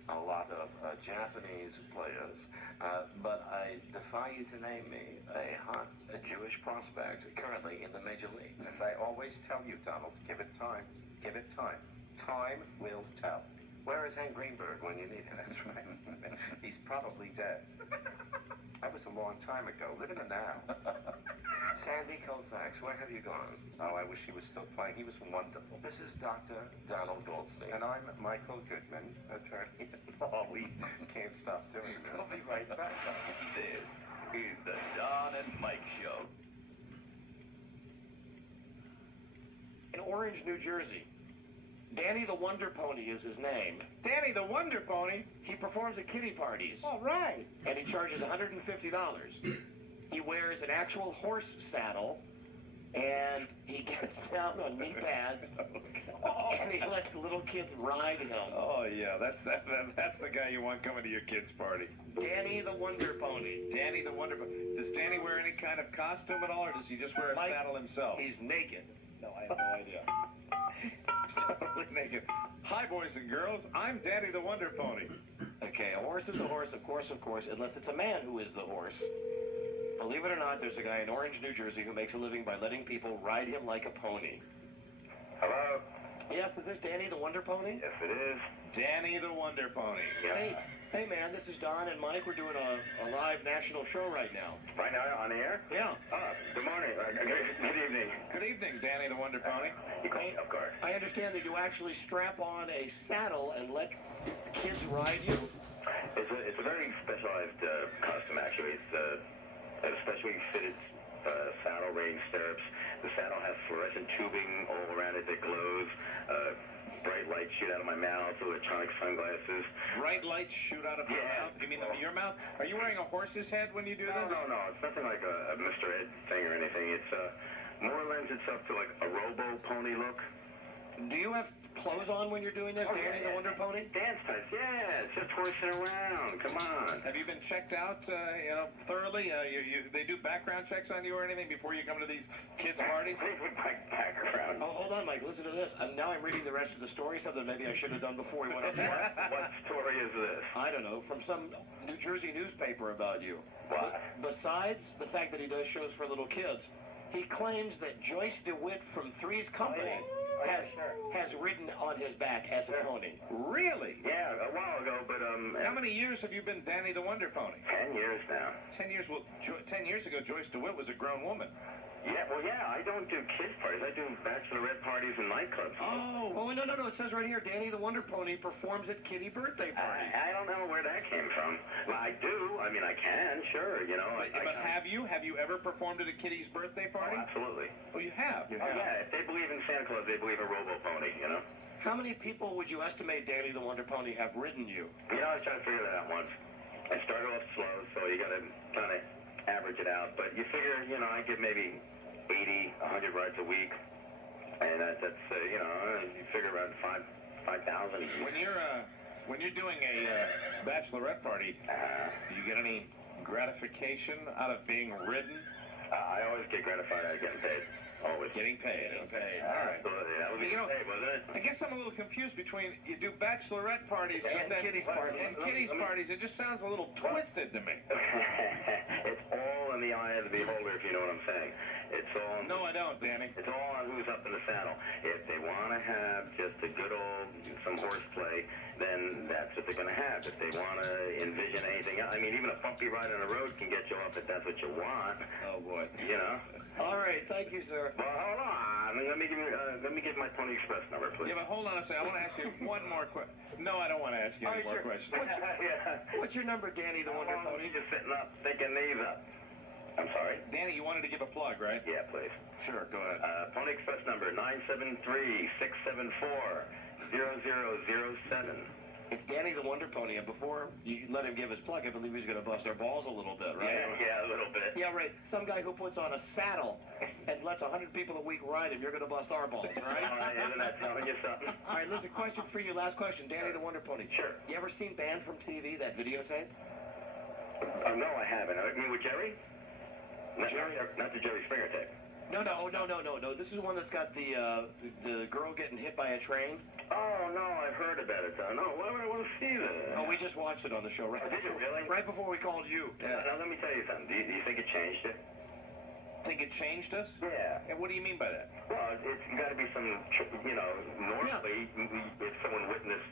a lot of Japanese players, but I defy you to name me a hot Jewish prospect currently in the major leagues. As I always tell you, Donald, give it time. Give it time. Time will tell. Where is Hank Greenberg when you need him? That's right. He's probably dead. That was a long time ago. Live in the now. Sandy Koufax, where have you gone? Oh, I wish he was still playing. He was wonderful. This is Dr. Donald Goldstein. And I'm Michael Goodman, attorney at law. We can't stop doing this. We'll be right back. This is the Don and Mike Show. In Orange, New Jersey, Danny the Wonder Pony is his name. Danny the Wonder Pony. He performs at kiddie parties, All right. and he charges $150. He wears an actual horse saddle, and he gets down on knee pads, and he lets the little kids ride him. Oh yeah, that's the guy you want coming to your kids' party. Danny the Wonder Pony. Danny the Wonder. Does Danny wear any kind of costume at all, or does he just wear a Mike, saddle himself? He's naked. No, I have no idea. Totally naked. Hi, boys and girls. I'm Danny the Wonder Pony. Okay, a horse is a horse, of course, unless it's a man who is the horse. Believe it or not, there's a guy in Orange, New Jersey who makes a living by letting people ride him like a pony. Hello? Yes, is this Danny the Wonder Pony? Yes, it is. Danny the Wonder Pony. Hey man, this is Don and Mike. We're doing a live national show right now. Right now on the air? Yeah. Good morning. Good evening. Good evening, Danny the Wonder Pony. Of course. I understand that you actually strap on a saddle and let kids ride you. It's a very specialized costume, actually. It's a specially fitted saddle, rein stirrups. The saddle has fluorescent tubing all around it that glows. Bright lights shoot out of my mouth, electronic sunglasses. Bright lights shoot out of your mouth? You mean your mouth? Are you wearing a horse's head when you do this? No. It's nothing like a Mr. Ed thing or anything. It's more lends itself to like a robo pony look. Do you have clothes on when you're doing this, Danny the Wonder Pony? Dance tights, yeah. It's just horsing around. Come on. Have you been checked out, thoroughly? They do background checks on you or anything before you come to these kids' parties? Background. Oh, hold on, Mike. Listen to this. Now I'm reading the rest of the story, something maybe I should have done before we went on the air. What story is this? I don't know, from some New Jersey newspaper about you. What? Besides the fact that he does shows for little kids, he claims that Joyce DeWitt from Three's Company has ridden on his back as a pony. Really? Yeah, a while ago, but How many years have you been Danny the Wonder Pony? 10 years now. 10 years. Well, 10 years ago, Joyce DeWitt was a grown woman. Yeah, I don't do kids parties. I do bachelorette parties and nightclubs. Oh, no. It says right here, Danny the Wonder Pony performs at kiddie birthday parties. I don't know where that came from. Well, I do. I mean, I can, sure, But have you ever performed at a kiddie's birthday party? Oh, absolutely. Oh, you have? Yeah, if they believe in Santa Claus, they believe in Robo Pony, How many people would you estimate Danny the Wonder Pony have ridden you? I was trying to figure that out once. I started off slow, so you got to kind of average it out. But you figure, I get maybe 80, 100 rides a week, and that's you figure around 5,000. When you're doing a bachelorette party, do you get any gratification out of being ridden? I always get gratified out of getting paid. Always. Getting paid. Okay. All right. Absolutely. That would be paid, wasn't it? I guess I'm a little confused between you do bachelorette parties And kiddies parties. and kiddies parties. It just sounds a little twisted to me. It's all in the eye of the beholder, if you know what I'm saying. It's all. No, I don't, Danny. It's all on who's up in the saddle. If they want to have just a good old some horseplay, then that's what they're going to have. If they want to envision anything else, I mean, even a bumpy ride on the road can get you off if that's what you want. Oh boy. You know. All right, thank you, sir. Well, hold on. Let me give my Pony Express number, please. Yeah, but hold on a second. I want to ask you one more question. No, I don't want to ask you any more questions. What's your number, Danny the Wonder Pony? Just sitting up, thinking these up. I'm sorry? Danny, you wanted to give a plug, right? Yeah, please. Sure, go ahead. Pony Express number 973-674-0007. It's Danny the Wonder Pony, and before you let him give his plug, I believe he's going to bust our balls a little bit, right? Yeah, a little bit. Yeah, right. Some guy who puts on a saddle and lets 100 people a week ride him, you're going to bust our balls, right? All right, isn't that telling you something? All right, listen, question for you. Last question. Danny the Wonder Pony. Sure. You ever seen Banned from TV, that videotape? No, I haven't. I mean, with Jerry? Not the Jerry Springer tape. No. This is one that's got the girl getting hit by a train. Oh, no, I've heard about it, though. No, why would I want to see that? Oh, we just watched it on the show, right? Did you really? Right before we called you. Yeah. Now, let me tell you something. Do you think it changed it? Think it changed us? Yeah. And what do you mean by that? Well, it's got to be some, normally, if someone witnessed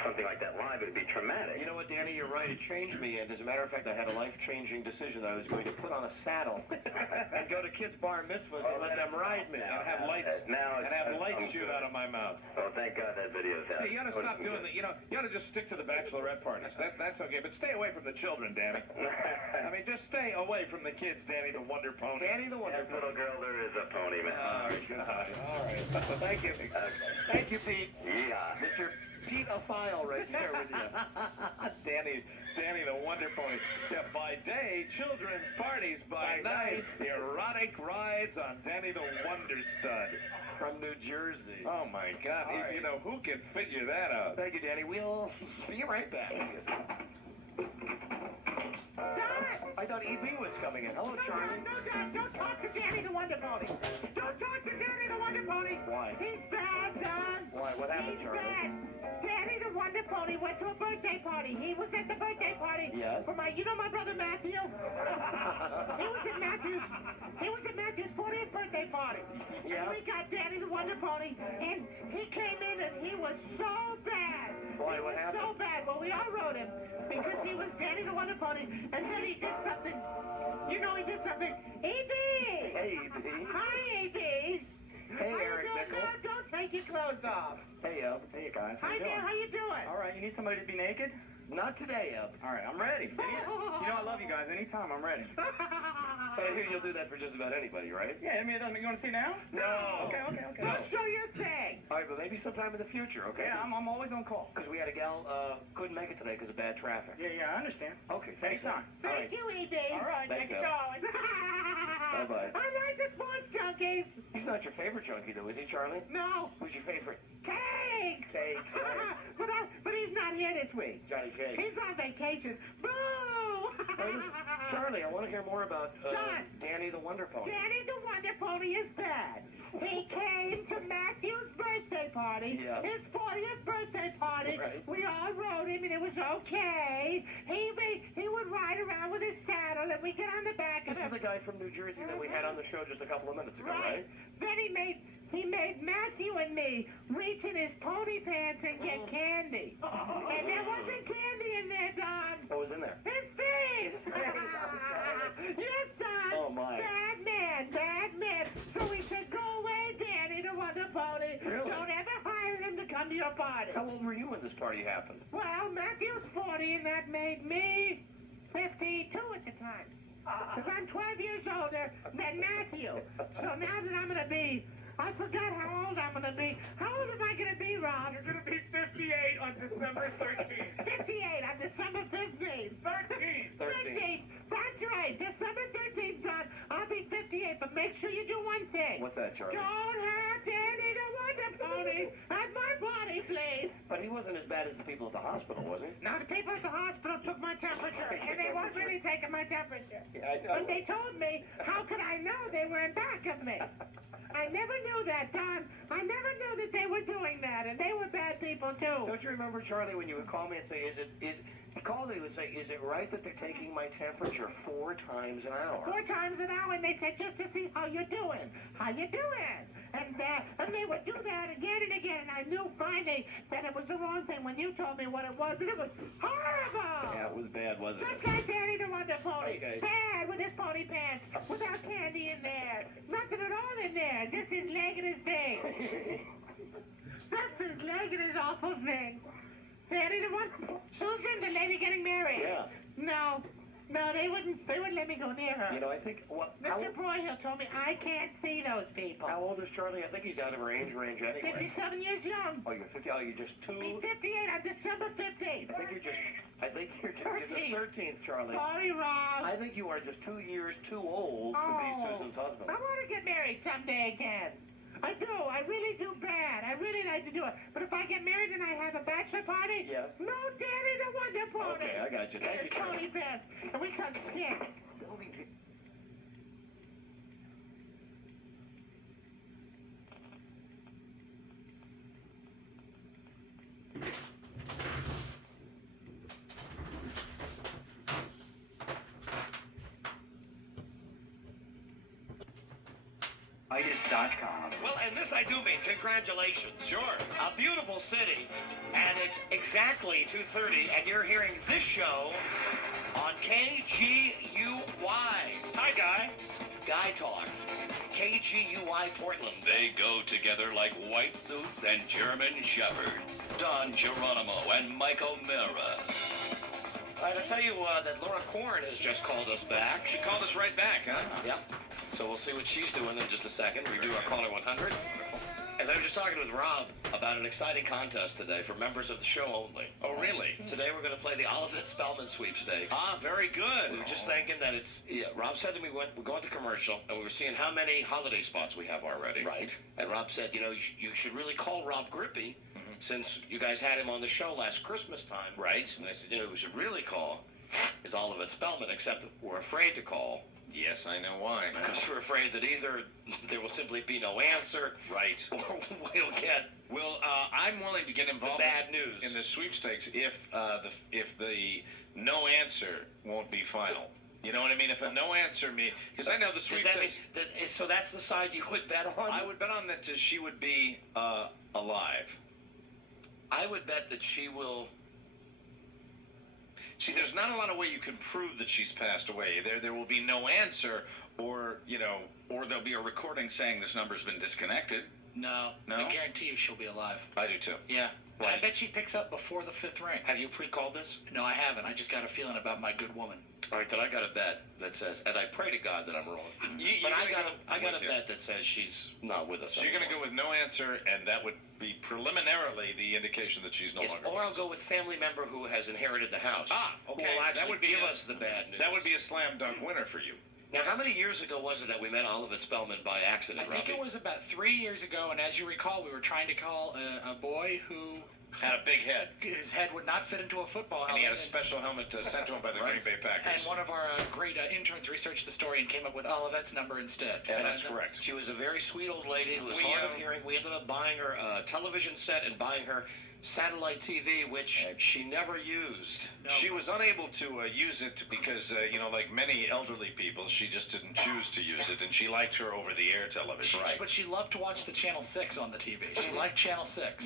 something like that live, it would be traumatic. You know what, Danny, you're right. It changed me, and as a matter of fact, I had a life-changing decision. I was going to put on a saddle and go to kids' bar mitzvahs and let them ride me. And have lights shoot out of my mouth. Oh, thank God that video's out. Hey, you ought to stop doing that. You ought to just stick to the bachelorette parties. That's okay, but stay away from the children, Danny. I mean, just stay away from the kids, Danny the Wonder Pony. Danny the Wonder Pony. Little girl, there is a pony, man. Oh, God. All right. Thank you. Thank you, Pete. Yeah. Mr. Pete a file right there with you. Danny the Wonder Pony. Yeah, by day, children's parties. By night, erotic rides on Danny the Wonder Stud. From New Jersey. Oh, my God. Right. You know, who can figure that out? Thank you, Danny. We'll be right back. Dad! I thought E.B. was coming in. Hello, Charlie. No, Dad, don't talk to Danny the Wonder Pony. Don't talk to Danny the Wonder Pony. Why? He's bad, Don. Why? What happened, He's Charlie? bad. Danny the Wonder Pony went to a birthday party. He was at the birthday party. Yes. For my brother Matthew? He was at Matthew's 40th birthday party. Yeah. And we got Danny the Wonder Pony, and he came in and he was so bad. Why? What happened? So bad. Well, we all wrote him because he was Danny the Wonder Pony, and then he did something. He did something. E.B. Hey, E.B. Hi, E.B. Hey, Eric Nickel. Don't take your clothes off. Hey, Eb. Hey, guys. Hi there. How you doing? All right, you need somebody to be naked? Not today, Eb. All right, I'm ready. You know I love you guys. Anytime, I'm ready. But I hear you'll do that for just about anybody, right? Yeah, I mean, you want to see now? No. Okay. Don't show your thing. All right, but maybe sometime in the future, okay? Yeah, I'm always on call. Because we had a gal couldn't make it today because of bad traffic. Yeah, I understand. Okay, thanks. Anytime. Thank you, E.B. All right, Thanks, take it Eb. going. Bye-bye. I like the sports junkies. He's not your favorite junkie, though, is he, Charlie? No. Who's your favorite? Cakes. Cakes, right? But he's not here this week. Johnny Cakes. He's on vacation. Boo! Hey, listen, Charlie, I want to hear more about John. Danny the Wonder Pony. Danny the Wonder Pony is bad. He came to Matthew's birthday party, Yeah. his 40th birthday party. Right. We all wrote him, and it was okay. He would ride around with his saddle, and we get on the back This of is the guy from New Jersey that we had on the show just a couple of minutes ago, right? Then he made Matthew and me reach in his pony pants and get candy. And there wasn't candy in there, Don. What was in there? His face! Yes, Don. Oh, my. Bad man. So we said, go away, Danny the Wonder Pony. Really? Don't ever hire him to come to your party. How old were you when this party happened? Well, Matthew's 40, and that made me 52 at the time. Because I'm 12 years older than Matthew. So now that I'm going to be, I forgot how old I'm going to be. How old am I going to be, Ron? You're going to be 58 on December 13th. 58 on December 15th. 13th. 13th. That's right. December 13th, John. I'll be 58, but make sure you do one thing. What's that, Charlie? Don't have Danny the Wonder Pony at my party. please. But he wasn't as bad as the people at the hospital, was he? Now, the people at the hospital took my temperature, and they weren't really taking my temperature. Yeah, I know. But they told me, how could I know they were in back of me? I never knew that, Don. I never knew that they were doing that, and they were bad people, too. Don't you remember, Charlie, when you would call me and say, he called me and would say, is it right that they're taking my temperature 4 times an hour? 4 times an hour, and they said, just to see how you're doing. How you doing? And they would do that again and again, and I knew finally that it was the wrong thing when you told me what it was, and it was horrible! Yeah, it was bad, wasn't it? Just like Danny the Wonder Pony. Okay. Bad with his pony pants, without candy in there. Nothing at all in there, just his leg and his thing. Just his leg and his awful thing. Danny the Wonder... Susan, the lady getting married. Yeah. No, they wouldn't let me go near her. You know, I think... Mr. Broyhill told me I can't see those people. How old is Charlie? I think he's out of her age range anyway. 57 years young. Oh, you're 50. Oh, you're just too... He's 58 on December 15th. I think you're the 13th, Charlie. Sorry, Rob. I think you are just 2 years too old to be Susan's husband. I want to get married someday again. I do. I really do bad. I really like to do it. But if I get married and I have a bachelor party, yes. No Danny the Wonder Pony. Okay, I got you. Thank you, Tony Best. And we can skip. Well, and this I do mean, congratulations. Sure. A beautiful city, and it's exactly 2:30, and you're hearing this show on KGUY. Hi, Guy. Guy Talk. KGUY Portland. They go together like white suits and German shepherds. Don Geronimo and Michael Mira. All right, I'll tell you that Laura Korn has just called us back. She called us right back, huh? Yep. So we'll see what she's doing in just a second. We do our caller 100. And I was just talking with Rob about an exciting contest today for members of the show only. Oh, really? Today we're going to play the Olivet Spellman sweepstakes. Ah, very good. We were just thinking that it's... Yeah, Rob said to me, we're going to commercial, and we were seeing how many holiday spots we have already. Right. And Rob said, you know, you should really call Rob Grippy, since you guys had him on the show last Christmas time. Right. And I said, you know, who we should really call is Olivet Spellman, except we're afraid to call. Yes, I know why. Because we're afraid that either there will simply be no answer, right, or we'll get I'm willing to get involved the bad news in the sweepstakes if the no answer won't be final. You know what I mean? If a no answer because I know the sweepstakes. So that's the side you would bet on? I would bet on that she would be alive. I would bet that she will. See, there's not a lot of way you can prove that she's passed away. There will be no answer, or there'll be a recording saying this number's been disconnected. No? I guarantee you she'll be alive. I do too. Yeah. Why? I bet she picks up before the 5th ring. Have you pre-called this? No, I haven't. I just got a feeling about my good woman. All right, then I got a bet that says, and I pray to God that I'm wrong. But I got a bet that says she's not with us. So you're going to go with no answer, and that would be preliminarily the indication that she's no longer. Or I'll go with family member who has inherited the house. Ah, okay. Who will actually that would give us the bad news. That would be a slam dunk winner for you. Now, how many years ago was it that we met Olivet Spellman by accident, I think it was about 3 years ago, and as you recall, we were trying to call a boy who had a big head. His head would not fit into a football helmet. And he had a special helmet sent to him by the Green Bay Packers. And one of our great interns researched the story and came up with Olivet's number instead. Yeah, that's correct. She was a very sweet old lady who was hard of hearing. We ended up buying her a television set and buying her satellite TV, which she never used. No. She was unable to use it because, like many elderly people, she just didn't choose to use it, and she liked her over-the-air television. Right. But she loved to watch the Channel 6 on the TV. She liked Channel 6.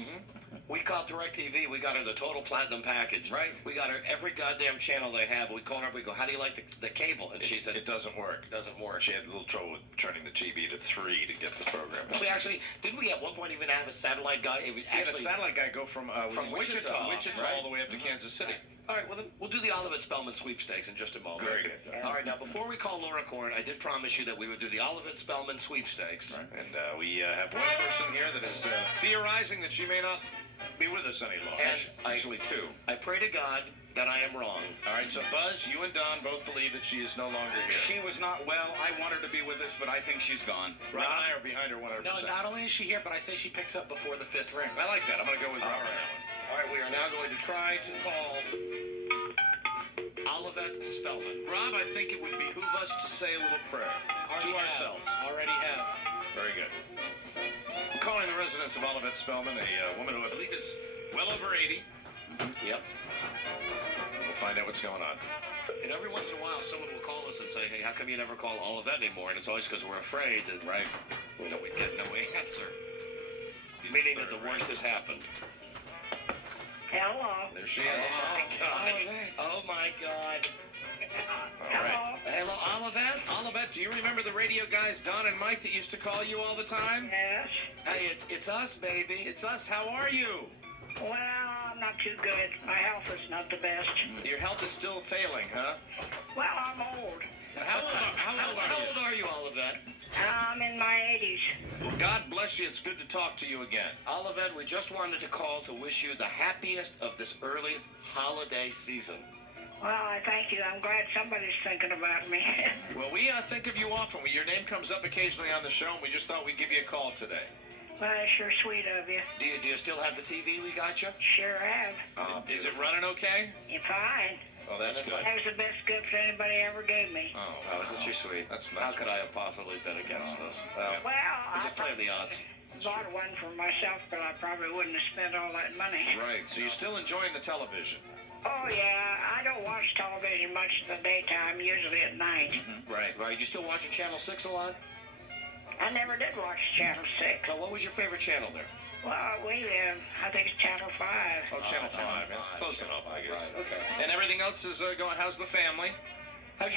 We called DirecTV. We got her the total platinum package. Right. We got her every goddamn channel they have. We called her up. We go, how do you like the cable? And she said, it doesn't work. It doesn't work. She had a little trouble with turning the TV to 3 to get the program. We actually, didn't we at one point even have a satellite guy? We had a satellite guy go from Wichita all the way up to Kansas City. All right, well, then we'll do the Olivet Spellman sweepstakes in just a moment. Very good. All right, now, before we call Laura Corn, I did promise you that we would do the Olivet Spellman sweepstakes. Right. And we have one person here that is theorizing that she may not be with us any longer. And Actually, two. I pray to God that I am wrong. All right, so Buzz, you and Don both believe that she is no longer here. She was not well. I want her to be with us, but I think she's gone. Rob and I are behind her 100%. No, not only is she here, but I say she picks up before the 5th ring. I like that. I'm going to go with Rob on All right. that one. All right, we are now going to try to call Olivet Spellman. Rob, I think it would behoove us to say a little prayer to ourselves. Already have. Very good. I'm calling the residence of Olivet Spellman, a woman who I believe is well over 80. Yep. We'll find out what's going on. And every once in a while, someone will call us and say, hey, how come you never call Olivet anymore? And it's always because we're afraid that, Right. you know, we'd get no answer. Meaning that the worst has happened. Hello. There she is. Oh, my God. All right. Hello, Olivet? Olivet, do you remember the radio guys, Don and Mike, that used to call you all the time? Yes. Hey, it's us, baby. It's us. How are you? Well, I'm not too good. My health is not the best. Your health is still failing, huh? Well, I'm old. How old are you? Olivet? I'm in my 80s. Well, God bless you. It's good to talk to you again. Olivet, we just wanted to call to wish you the happiest of this early holiday season. Well, I thank you. I'm glad somebody's thinking about me. Well, we think of you often. Your name comes up occasionally on the show, and we just thought we'd give you a call today. Well, that's sure sweet of you. Do you still have the TV we got you? Sure have. Is it running okay? You're fine. Oh, that's good. That was the best gift anybody ever gave me. Oh, isn't she sweet? That's How nice. could I have possibly been against this? Well, Well, We're I just playing the odds. bought one for myself, but I probably wouldn't have spent all that money. right. So you're still enjoying the television? Oh, yeah. I don't watch television much in the daytime, usually at night. Right. You still watching Channel 6 a lot? I never did watch Channel 6. So what was your favorite channel there? Well, I think it's Channel 5. Oh, Channel 5. Channel Yeah. 5. Close enough, I guess. Right, okay. And everything else is going. How's the family? How's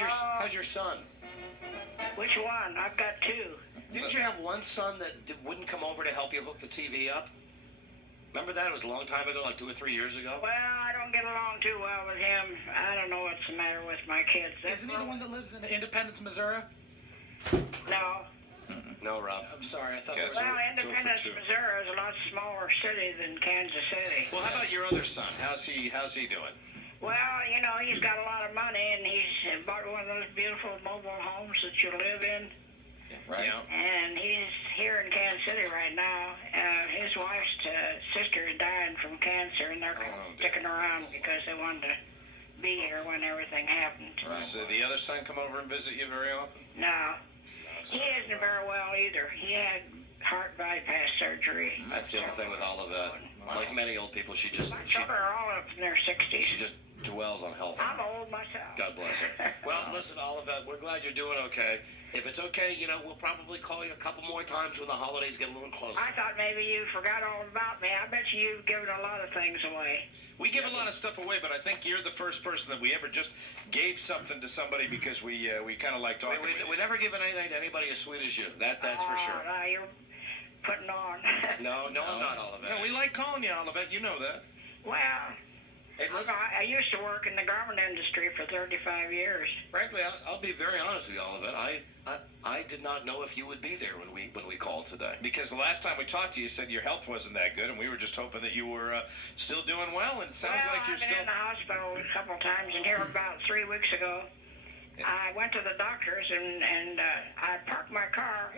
your son? Which one? I've got two. Didn't you have one son that wouldn't come over to help you hook the TV up? Remember that? It was a long time ago, like 2 or 3 years ago. Well, I don't get along too well with him. I don't know what's the matter with my kids. Isn't he the one that lives in Independence, Missouri? No. No, Rob. I'm sorry, I thought Okay. there was Well, a... Independence, two. Missouri is a lot smaller city than Kansas City. Well, how about your other son? How's he doing? Well, you know, he's got a lot of money, and he's bought one of those beautiful mobile homes that you live in. Right. Yeah. And he's here in Kansas City right now. His wife's sister is dying from cancer, and they're sticking around because they wanted to be here when everything happened. Right. So the other son come over and visit you very often? No, he isn't very well either. He had heart bypass surgery. That's the other thing with all of that. Like many old people, she My children are all up in their 60s. just dwells on health. I'm old myself. God bless her. Well, listen, Olivet, we're glad you're doing okay. If it's okay, you know, we'll probably call you a couple more times when the holidays get a little closer. I thought maybe you forgot all about me. I bet you've given a lot of things away. We give a lot of stuff away, but I think you're the first person that we ever just gave something to somebody because we kind of like talking. We never given anything to anybody as sweet as you. That's for sure. Now you're putting on. No, I'm not, Olivet. No, we like calling you Olivet. You know that. Well, Hey, listen, I used to work in the garment industry for 35 years. frankly, I'll be very honest with you, Olivet. I did not know if you would be there when we called today. Because the last time we talked to you, you said your health wasn't that good, and we were just hoping that you were still doing well. And it sounds like you're I've been still. in the hospital a couple times, and here about 3 weeks ago, I went to the doctor's and I parked my car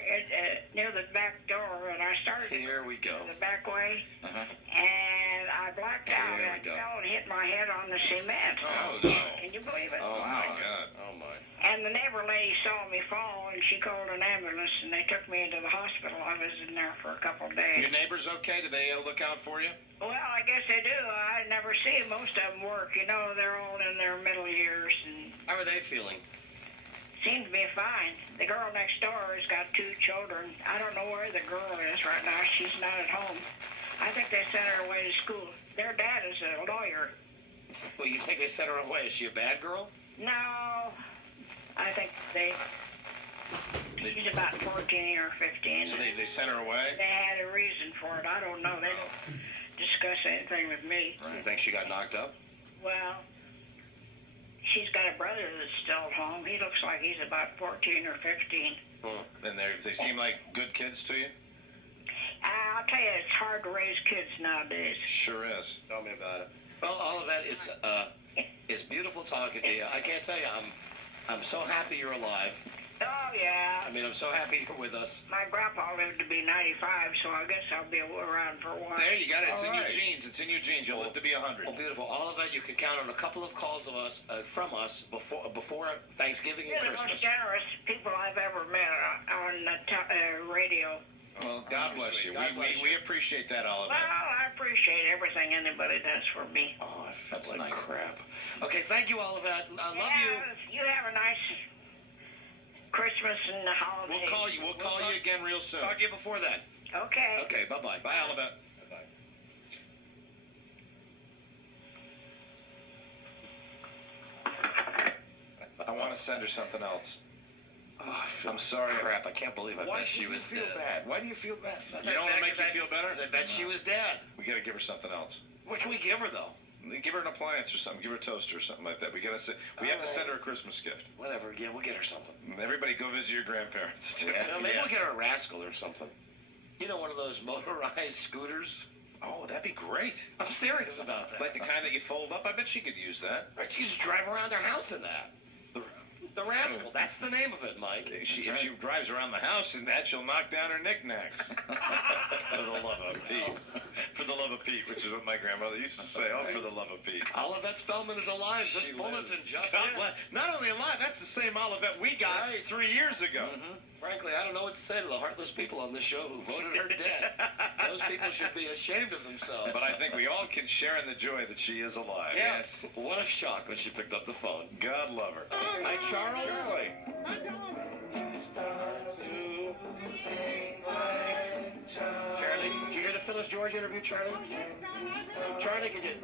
near the back door, and I started Here we go. the back way, and I blacked out Here we and go. fell and hit my head on the cement. Oh, no. Can you believe it? Oh, my my God. Oh, my. And the neighbor lady saw me fall, and she called an ambulance, and they took me into the hospital. I was in there for a couple of days. Your neighbors okay? Do they look out for you? Well, I guess they do. I never see most of them work. You know, they're all in their middle years, and How are they feeling? seems to be fine. The girl next door has got 2 children. I don't know where the girl is right now. She's not at home. I think they sent her away to school. Their dad is a lawyer. Well, you think they sent her away? Is she a bad girl? No, I think she's about 14 or 15. So they sent her away? They had a reason for it. I don't know. They don't discuss anything with me. You think she got knocked up? Well, she's got a brother that's still at home. He looks like he's about 14 or 15. And they seem like good kids to you? I'll tell you, it's hard to raise kids nowadays. Sure is. Tell me about it. Well, Olivet, it's beautiful talking to you. I can't tell you, I'm so happy you're alive. Oh, yeah. I mean, I'm so happy you're with us. My grandpa lived to be 95, so I guess I'll be around for a while. There, you got it. It's in your All right. genes. It's in your genes. You'll live to be 100. Oh, beautiful. Olivet, you can count on a couple of calls of us, from us before Thanksgiving You're and the most Christmas. generous people I've ever met on the radio. Well, God bless you. God bless We appreciate that, Well, Oliver. I appreciate everything anybody does for me. Oh, I felt That's like nice. crap. Okay, thank you, Olivet. I love you. You have a nice Christmas and the holidays. We'll call you. We'll call you again real soon. Talk to you before then. Okay. Okay, bye-bye. Bye, Oliver. I want to send her something else. Oh, I'm sorry. Crap, I can't believe I Why bet she do you was feel dead. bad? Why do you feel bad? I You don't want to make you bet- feel better? I bet she was dead. We got to give her something else. What can we give her, though? Give her an appliance or something. Give her a toaster or something like that. We have to send her a Christmas gift. Whatever, yeah, we'll get her something. Everybody go visit your grandparents. Yeah, maybe Yes. we'll get her a rascal or something. You know, one of those motorized scooters? Oh, that'd be great. I'm serious about that. Like the kind that you fold up. I bet she could use that. Right, she used to drive around her house in that. The rascal, that's the name of it, Mike. If she drives around the house in that, she'll knock down her knickknacks. For the love of Pete. For the love of Pete, which is what my grandmother used to say. Oh, for the love of Pete. Olivet Spellman is alive. This bulletin just God in. bless- Not only alive, that's the same Olivet we got 3 years ago. Frankly, I don't know what to say to the heartless people on this show who voted her dead. Those people should be ashamed of themselves. But I think we all can share in the joy that she is alive. Yes. What a shock when she picked up the phone. God love her. Hi, Charles. Charlie. Charlie, did you hear the Phyllis George interview, Charlie? Charlie, can you...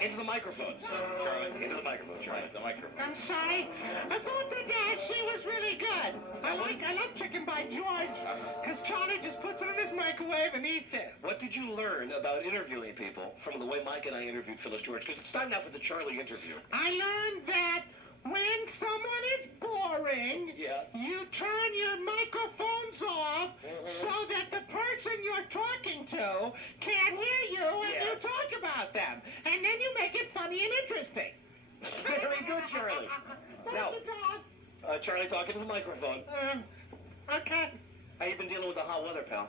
Into the microphone. Charlie, into the microphone, Charlie. The microphone. I'm sorry. I thought that she was really good. I love chicken by George, because Charlie just puts it in his microwave and eats it. What did you learn about interviewing people from the way Mike and I interviewed Phyllis George? Because it's time now for the Charlie interview. I learned that when someone is boring, you turn your microphones off so that the person you're talking to can't hear you and you talk about them. And then you make it funny and interesting. Very good, Charlie. Now, Charlie, talking to the microphone. Okay. How you been dealing with the hot weather, pal?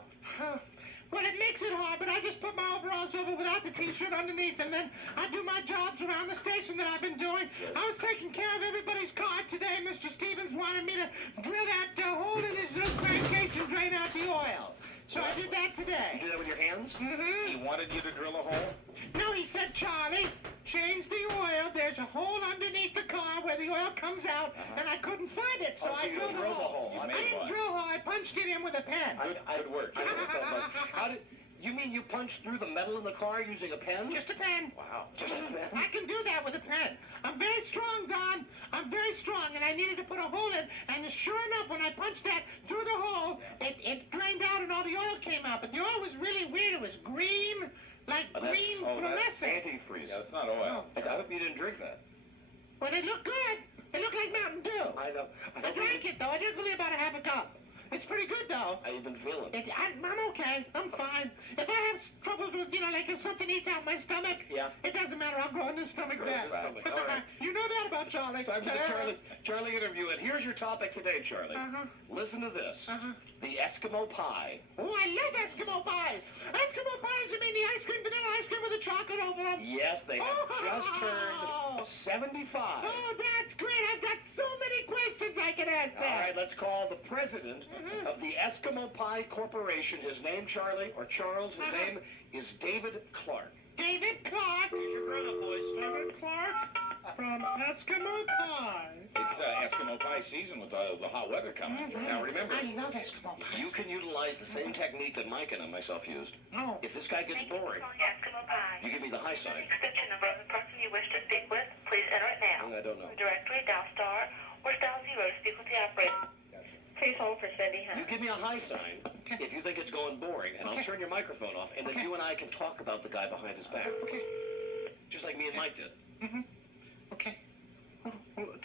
Well, it makes it hard, but I just put my overalls over without the T-shirt underneath, and then I do my jobs around the station that I've been doing. I was taking care of everybody's car today. Mr. Stevens wanted me to drill that hole in his little crankcase and drain out the oil. So I did that today. You do that with your hands? Mm-hmm. He wanted you to drill a hole? No, he said, Charlie, change the oil. There's a hole underneath the car where the oil comes out, and I couldn't find it, so I drilled the hole. I didn't drill a hole. I punched it in with a pen. Good work. How did... You mean you punched through the metal in the car using a pen? Just a pen. Wow. Just a pen? I can do that with a pen. I'm very strong, Don. I'm very strong, and I needed to put a hole in, and sure enough, when I punched that through the hole, it drained out and all the oil came out. But the oil was really weird. It was green, like green fluorescent. Antifreeze. Yeah, it's not oil. I hope you didn't drink that. Well, it looked good. It looked like Mountain Dew. I know. I drank it, though. I drank only about a half a cup. It's pretty good, though. How you been feeling? I'm okay. I'm fine. If I have troubles with, like if something eats out my stomach, it doesn't matter. I'll grow a new stomach back. All right. You know that about Charlie. Time for the Charlie interview, and here's your topic today, Charlie. Listen to this. The Eskimo pie. Oh, I love Eskimo pies. Eskimo pies, you mean the vanilla ice cream with the chocolate over them? Yes, they have just turned 75. Oh, that's great. I've got so many questions I can ask them. All right, let's call the president of the Eskimo Pie Corporation. His name, Charlie, or Charles, his name is David Clark. David Clark. Here's your grown-up voice. David Clark from Eskimo Pie. It's Eskimo pie season with the hot weather coming. Now, remember, I love Eskimo pies. you can utilize the same technique that Mike and I myself used. Oh. If this guy gets boring, Eskimo Pie. you give me the high sign. Extension number of the person you wish to speak with, please enter it now. I don't know. Directory, dial star, or dial 0 to speak with the operator. Please hold for Cindy Hunt. You give me a high sign if you think it's going boring, and I'll turn your microphone off, and then you and I can talk about the guy behind his back. Okay. Just like me and Mike did. Okay.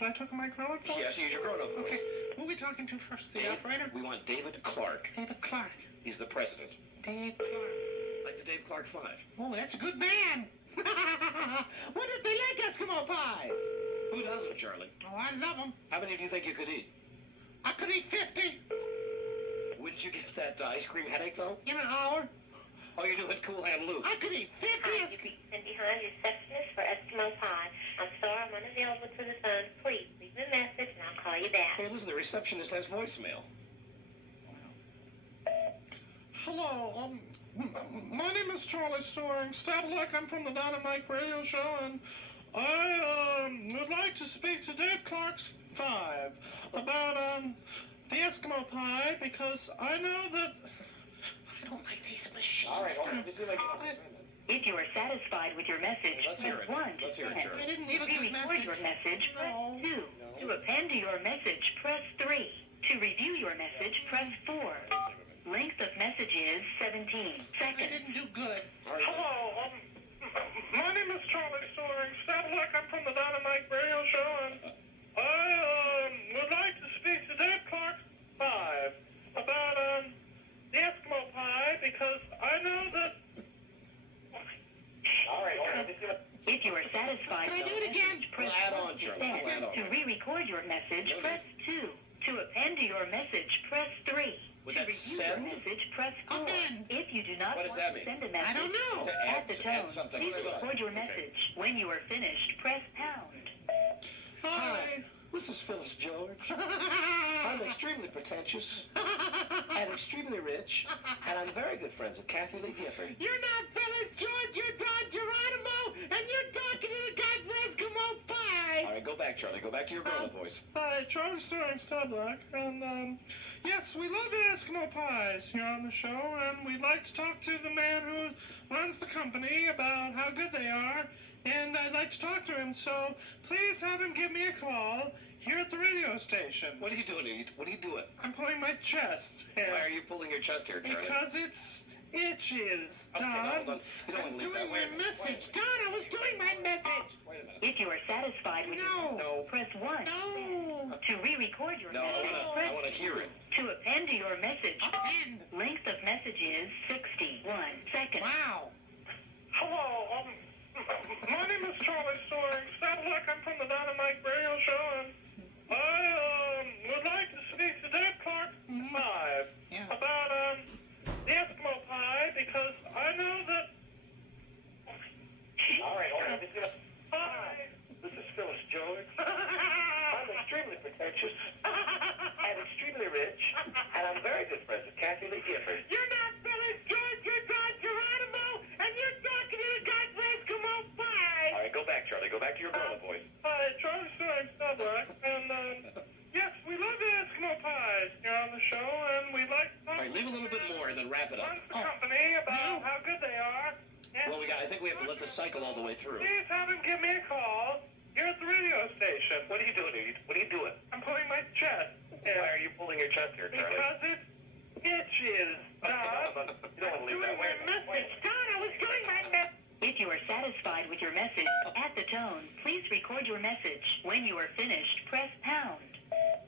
I talk on my grown-up phone? Yes, use your grown-up voice. Okay. Who are we talking to first? The operator? We want David Clark. David Clark. He's the president. Dave Clark. Like the Dave Clark 5. Oh, that's a good band. Wonder if they like Eskimo pie. Who doesn't, Charlie? Oh, I love them. How many do you think you could eat? I could eat 50 When did you get that ice cream headache, though? in an hour. Oh, you're doing Cool Hand Luke. I could eat 50 Hi, you've reached Cindy Hahn, receptionist for Eskimo Pie. I'm sorry I'm unavailable to the phone. Please leave a message and I'll call you back. Hey, listen, the receptionist has voicemail. Hello, my name is Charlie Storing. Like I'm from the Don and Mike radio show, and I would like to speak to Dave Clark's 5 about the Eskimo pie, because I know that I don't like these machines. All right, hold on. Let me see if I can... If you are satisfied with your message, Let's hear press it. 1 to Let's hear it, send. Charlie. I didn't To leave a good re-record message. your message, press 2. To append to your message, press 3. To review your message, press 4. Length of message is 17 I seconds. didn't do good. All right, Hello, my name is Charlie Storing. Like I'm from the Don and Mike radio show, and I would like to speak to Dave Clark's 5 about the Eskimo pie, because I know that. All right, hold on. Let me see if... If you are satisfied Can I with do your it again? message, press We'll add 1 on, to Charlie. send. We'll add on. To re-record your message, press 2. To append to your message, press 3. Was to that review send? your message, press 4. Append. If you do not What does want that to mean? send a message, I don't know. To at the add tone, something. please What? record your Okay. message. When you are finished, press pound. Hi, this is Phyllis George. I'm extremely pretentious and extremely rich, and I'm very good friends with Kathy Lee Gifford. You're not Phyllis George, you're Don Geronimo, and you're talking to the guy from Eskimo pie. All right, go back, Charlie. Go back to your grown-up voice. Hi, Charlie Storing, Starbuck, and yes, we love the Eskimo pies here on the show, and we'd like to talk to the man who runs the company about how good they are, and I'd like to talk to him, so please have him give me a call here at the radio station. What are you doing? What are you doing? I'm pulling my chest hair. Why are you pulling your chest hair, Charlie? Because it's itches, Okay, Don. now, hold on. You don't I'm want to leave doing that my way. message. Don, I was doing my message. Wait a minute. If you are satisfied with your No. press 1. No. To re-record your No, message, I press want to hear it. To append to your message, Append. length of message is 61 seconds. Wow. Hello, my name is Charlie Storing. Like I'm from the Don and Mike radio show, and I would like to speak to Dave Clark 5 Yeah. about the Eskimo pie, because I know that. All right, hold on. Let me see if... Hi. This is Phyllis George. I'm extremely pretentious and extremely rich, and I'm very good friends with Kathy Lee Gifford. You're not Phyllis George, you're Don Geronimo, and you're talking to the guy from Eskimo pie. All right, go back, Charlie. Go back to your grown-up voice. Hi, Charlie Storing, Starbuck, and yes, we love the Eskimo pies here on the show, and we'd like to All talk right, leave a little bit more and then wrap it up. runs the company about how good they are. And Well, I think we have to let this cycle all the way through. please have him give me a call here at the radio station. What are you doing? What are you doing? I'm pulling my chest Why are you pulling your chest hair, Charlie? because it itches, Don. You don't want to leave that way. Message. Don, I was doing my message. If you are satisfied with your message, at the tone, please record your message. When you are finished, press pound.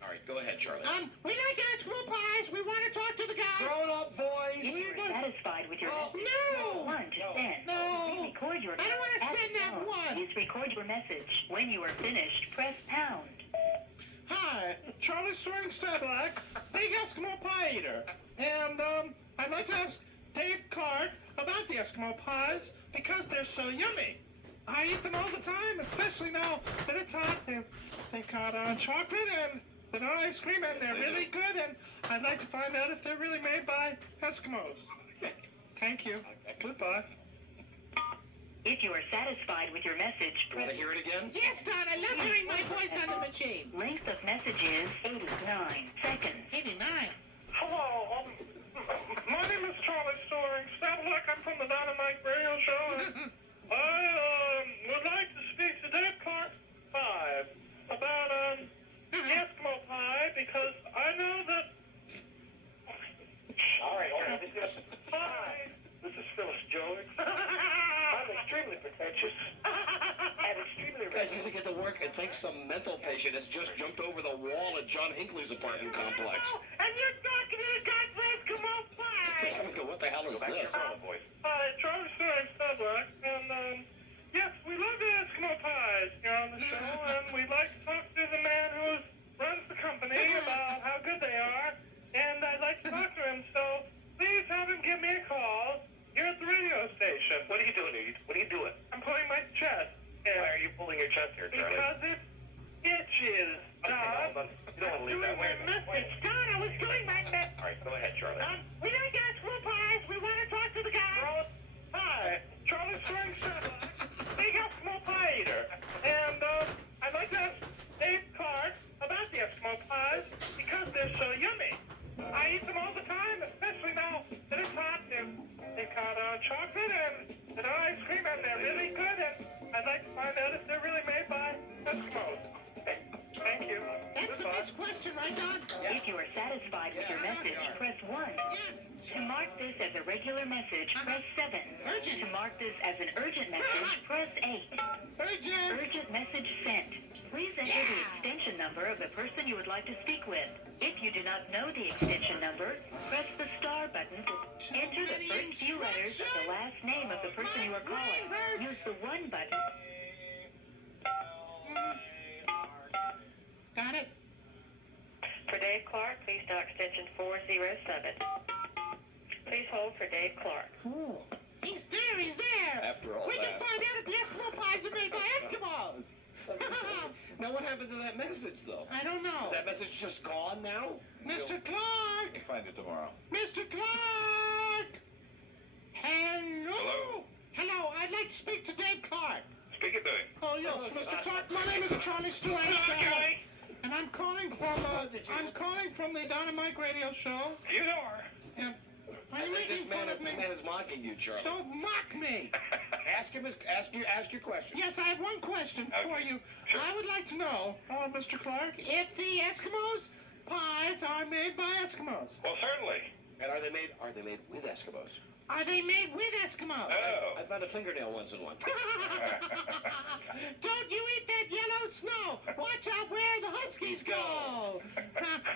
All right, go ahead, Charlie. We like Eskimo pies. We want to talk to the guy. Grown-up voice. If you are satisfied with your Oh, message, no. press 1 to send. No. To record your I don't want to at send the that tone, one. Please record your message. When you are finished, press pound. Hi, Charlie Storing, Starbuck, big Eskimo pie eater, and I'd like to ask Dave Clark about the Eskimo pies because they're so yummy. I eat them all the time, especially now that it's hot. They got chocolate and vanilla ice cream, and they're really good, and I'd like to find out if they're really made by Eskimos. Thank you. Goodbye. If you are satisfied with your message, You want press to hear it again? Yes, Don, I love hearing my voice on the machine. length of message is 89 seconds. 89. Hello, my name is Charlie Storing. Like I'm from the Don and Mike radio show, and I would like to speak to Dave Clark 5 about the Eskimo pie, because I know that. All right, hold on. Let me see if... Hi. This is Phyllis George. I'm extremely pretentious and extremely rich. You guys need to get to work at think some mental patient has just jumped over the wall at John Hinckley's apartment complex. And you're talking to the guy from Eskimo Pie. What the hell is this? Hi, Charlie Soaring Starbuck, and yes, we love the Eskimo Pies here on the show, and we'd like to talk to the man who runs the company about how good they are, and I'd like to talk to him, so please have him give me a call here at the radio station. What are you doing? What are you doing? I'm pulling my chest. Why are you pulling your chest here, Charlie? Because it itches, Don. You don't want to leave that way. Don, I was doing my message. All right, go ahead, Charlie. We like Eskimo Pies. We want to talk to the guy. Hi, Charlie Soaring Starbuck, big Eskimo Pie eater, and I'd like to ask Dave Clark about the Eskimo Pies because they're so yummy. I eat them all the time, especially now that it's hot. They've got chocolate and ice cream, and they're really good, and I'd like to find out if they're really made by Eskimos. Thank you. That's the best question, right, Don? If you are satisfied with your message, press 1. To mark this as a regular message, press 7. Urgent. To mark this as an urgent message, press 8. Urgent. Urgent message sent. Please enter the extension number of the person you would like to speak with. If you do not know the extension number, press the star button. Enter the first few letters of the last name of the person you are calling. Use the 1 button. Got it? For Dave Clark, please dial extension 407. Please hold for Dave Clark. Cool. He's there. After all We can that. find out if the Eskimo Pies are made by Eskimos. Now, what happened to that message, though? I don't know. Is that message just gone now? Mr. Clark! We'll find it tomorrow. Mr. Clark! Hello? Hello, I'd like to speak to Dave Clark. Speak it to him. Oh, yes, Mr. Clark, my name is Charlie Stewart. And I'm calling from the Dynamite Radio Show. You are. And are you making fun of me? This man is mocking you, Charlie. Don't mock me. Ask your question. Yes, I have one question for you. Sure. I would like to know, Mr. Clark, if the Eskimos pies are made by Eskimos. Well, certainly. And are they made with Eskimos? Are they made with Eskimos? Oh. I found a fingernail once in one. Don't you eat that yellow snow. Watch out where the Huskies go.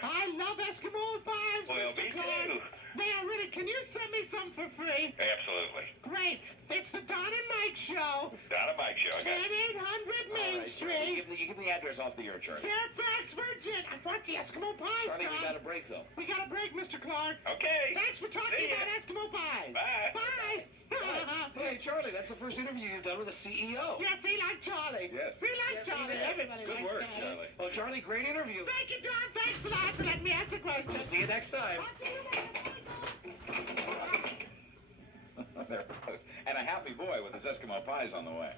I love Eskimo pies, Well, Mr. me Clark. too. They are really, can you send me some for free? Absolutely. Great. It's the Don and Mike Show. Don and Mike Show. I got it. 10800 Main Street. You give the address off the air, Charlie. Fairfax, Virginia. What's the Eskimo pies, Charlie, we Don? got a break, though. We got a break, Mr. Clark. Okay. Thanks for talking See ya. about Eskimo pies. Bye. Bye. Hey, Charlie, that's the first interview you've done with a CEO. Yes, he liked Charlie. Yes. We like Charlie. Everybody Good likes work, Charlie. Charlie. Well, Charlie, great interview. Thank you, Don. Thanks a lot for letting me ask the question. See you next time. I'll see you later. There it was. And a happy boy with his Eskimo pies on the way.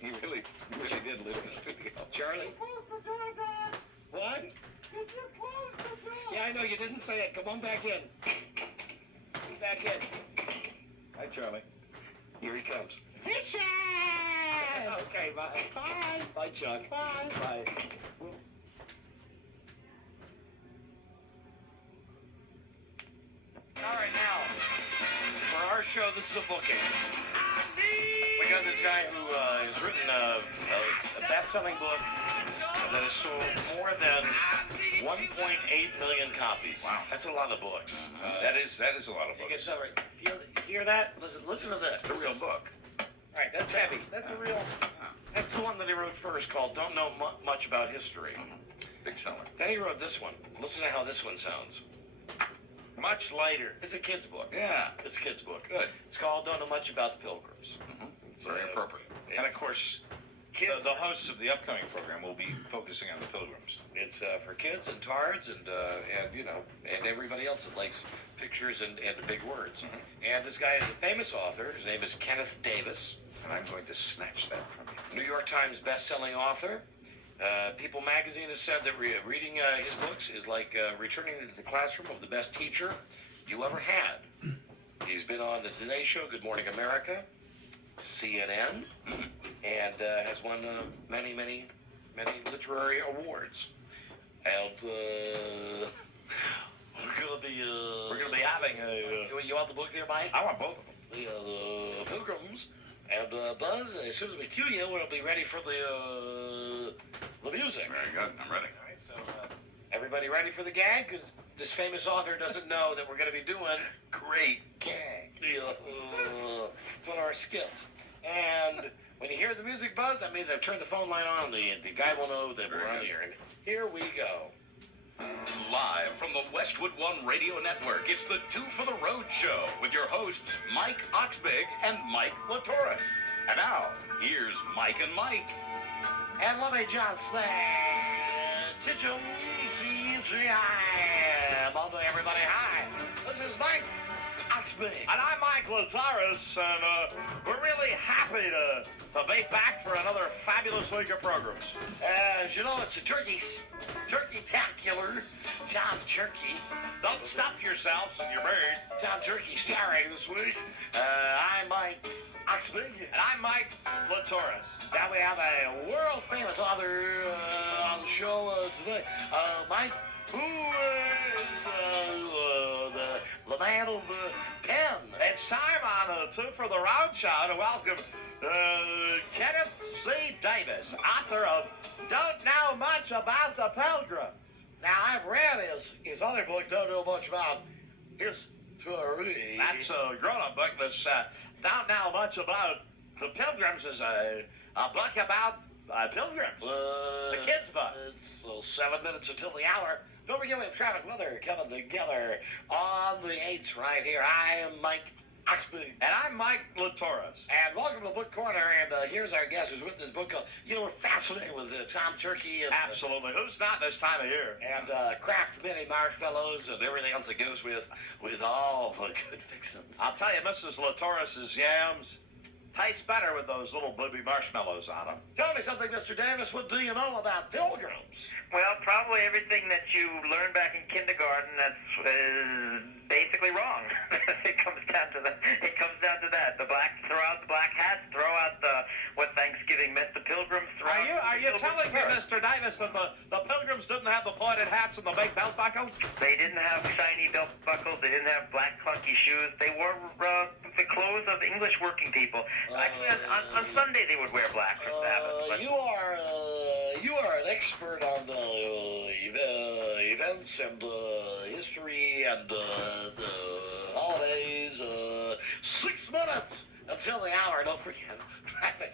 He really did live in the studio. Charlie? Close the door, Don. What? Did you close the door? Yeah, I know, you didn't say it. Come on back in. Come back in. Hi, Charlie. Here he comes. Fishes! Okay, bye. Bye. Bye, Chuck. Bye. Bye. All right, now, for our show, this is a booking. We got this guy who has written a best-selling book that has sold more than 1.8 million copies. Wow. That's a lot of books. That is a lot of You books. get all right. Hear that? Listen to this. It's a real book. All right, that's heavy. That's a real. That's the one that he wrote first, called "Don't Know Much About History." Big seller. Then he wrote this one. Listen to how this one sounds. Much lighter. It's a kid's book. Yeah. It's a kid's book. Good. It's called "Don't Know Much About the Pilgrims." Mm-hmm. Very appropriate. And of course, Kids. the hosts of the upcoming program will be focusing on the Pilgrims. It's for kids and tards and you know and everybody else that likes pictures and big words. Mhm. And this guy is a famous author. His name is Kenneth Davis. And I'm going to snatch that from you. New York Times best-selling author. People magazine has said that reading his books is like returning to the classroom of the best teacher you ever had. He's been on the Today Show, Good Morning America, CNN, and has won many literary awards. And we're gonna be having a. You want the book there, Mike? I want both of them. The Pilgrims And Buzz, as soon as we cue you, we'll be ready for the music. Very good. I'm ready. All right, so everybody ready for the gag? Because this famous author doesn't know that we're going to be doing great gag. It's one of our skills. And when you hear the music buzz, that means I've turned the phone line on. The guy will know that we're on the air. And here we go. Live from the Westwood One Radio Network, it's the Two for the Road Show with your hosts, Mike Oxbig and Mike Latoris. And now, here's Mike and Mike. And let me just say, hello, everybody. Hi. This is Mike Oxbig. And I'm Mike Lataris, and we're really happy to be back for another fabulous week of programs. As you know, it's a turkey-tacular Tom Turkey. Don't stuff yourselves in your bird. Tom Turkey starring this week. I'm Mike Oxbig. And I'm Mike Latoris. Now we have a world-famous author on the show today. Mike, who is the man of the pen? It's time on Two for the Road Show to welcome Kenneth C. Davis, author of Don't Know Much About the Pilgrims. Now, I've read his other book, Don't Know Much About History. That's a grown-up book. This Don't Know Much About the Pilgrims is a book about pilgrims. The kids' book. It's 7 minutes until the hour. Don't forget we have traffic weather coming together on the 8th right here. I am Mike Oxbig. And I'm Mike Latoris. And welcome to Book Corner. And here's our guest who's with this book called, we're fascinated with Tom Turkey. And, absolutely. Who's not this time of year? And Kraft mini marshmallows and everything else that goes with all the good fixings. I'll tell you, Mrs. Latoris's yams taste better with those little booby marshmallows on them. Tell me something, Mr. Davis. What do you know about pilgrims? Well, probably everything that you learned back in kindergarten that's basically wrong. It comes down to that. The blacks throw out the black hats, throw out what Thanksgiving meant to pilgrims. Are you telling me, Mr. Davis, that the pilgrims didn't have the pointed hats and the big belt buckles? They didn't have shiny belt buckles. They didn't have black clunky shoes. They wore the clothes of English working people. Actually, on Sunday they would wear black for Sabbath. But... You are an expert on events and history and the holidays. 6 minutes until the hour. Don't forget traffic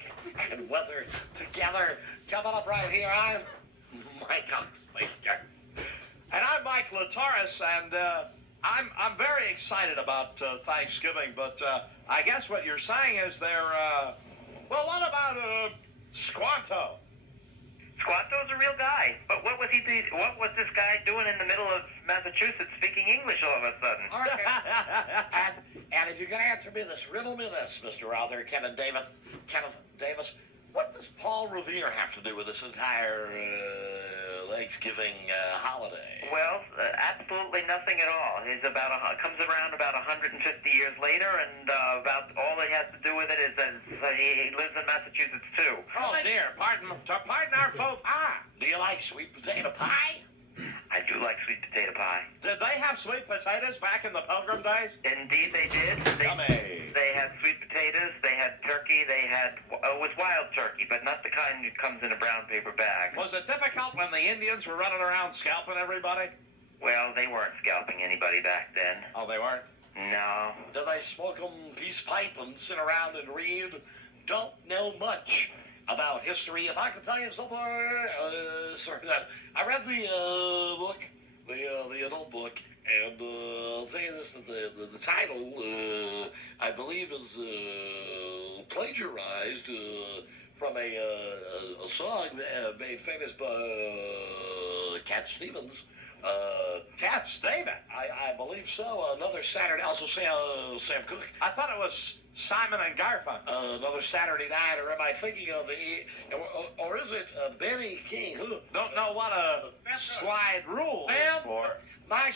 and weather together. Coming up right here, I'm Mike Oxbig. And I'm Mike Lataris, and I'm very excited about Thanksgiving, but I guess what you're saying is well, what about Squanto? Squanto's a real guy, but what was this guy doing in the middle of Massachusetts speaking English all of a sudden? and if you can answer me this, riddle me this, Mr. Author, Kenneth Davis, what does Paul Revere have to do with this entire Thanksgiving holiday? Well, absolutely nothing at all. He's comes around about 150 years later, and about all he has to do with it is that he lives in Massachusetts too. Oh dear, pardon our faux pas. Do you like sweet potato pie? I do like sweet potato pie. Did they have sweet potatoes back in the Pilgrim days? Indeed they did. They had sweet potatoes, they had turkey, it was wild turkey, but not the kind that comes in a brown paper bag. Was it difficult when the Indians were running around scalping everybody? Well, they weren't scalping anybody back then. Oh, they weren't? No. Do they smoke peace pipe and sit around and read? Don't know much about history. If I could tell you somewhere, I read the book, the adult book, and I'll tell you this, that the title, I believe, is plagiarized from a song made famous by Cat Stevens. Cat Stevens? I believe so. Another Saturday, also Sam Cooke. I thought it was Simon and Garfunkel. Another Saturday night, or am I thinking of or is it Benny King? Who? Don't know what a slide rule is for.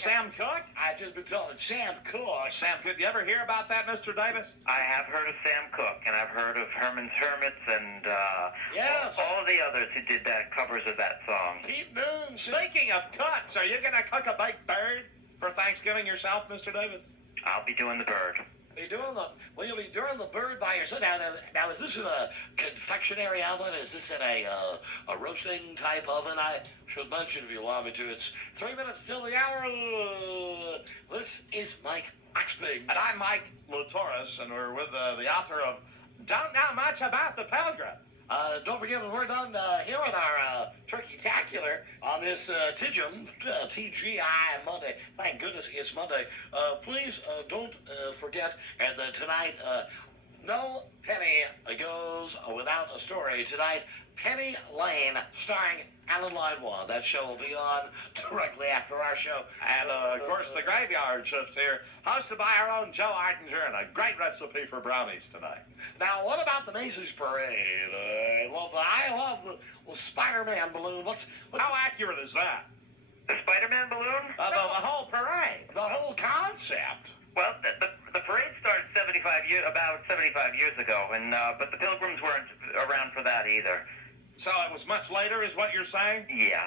Sam Cooke? I've just been telling Sam Cooke. Sam Cooke, you ever hear about that, Mr. Davis? I have heard of Sam Cooke, and I've heard of Herman's Hermits, and all the others who did covers of that song. Keep doing. Speaking of cooks, are you going to cook a baked bird for Thanksgiving yourself, Mr. Davis? I'll be doing the bird. You'll be doing the bird by yourself. Now, is this in a confectionery oven? Is this in a roasting type oven? I should mention, if you allow me to, it's 3 minutes till the hour. This is Mike Oxbig. And I'm Mike Latoris, and we're with the author of Don't Know Much About the Pilgrim. Don't forget, when we're done here with our Turkey-tacular on this TGIM, TGI Monday. Thank goodness it's Monday. Please don't forget, and tonight, no penny goes without a story. Tonight, Penny Lane, starring Alan Lydwa. That show will be on directly after our show. And, of course, the Graveyard Shift here, hosted by our own Joe Artinger, and a great recipe for brownies tonight. Now, what about the Macy's Parade? I love the Spider-Man balloon. How accurate is that? The Spider-Man balloon? The whole parade. The whole concept. Well, the parade started about 75 years ago, and but the Pilgrims weren't around for that either. So it was much later, is what you're saying? Yeah,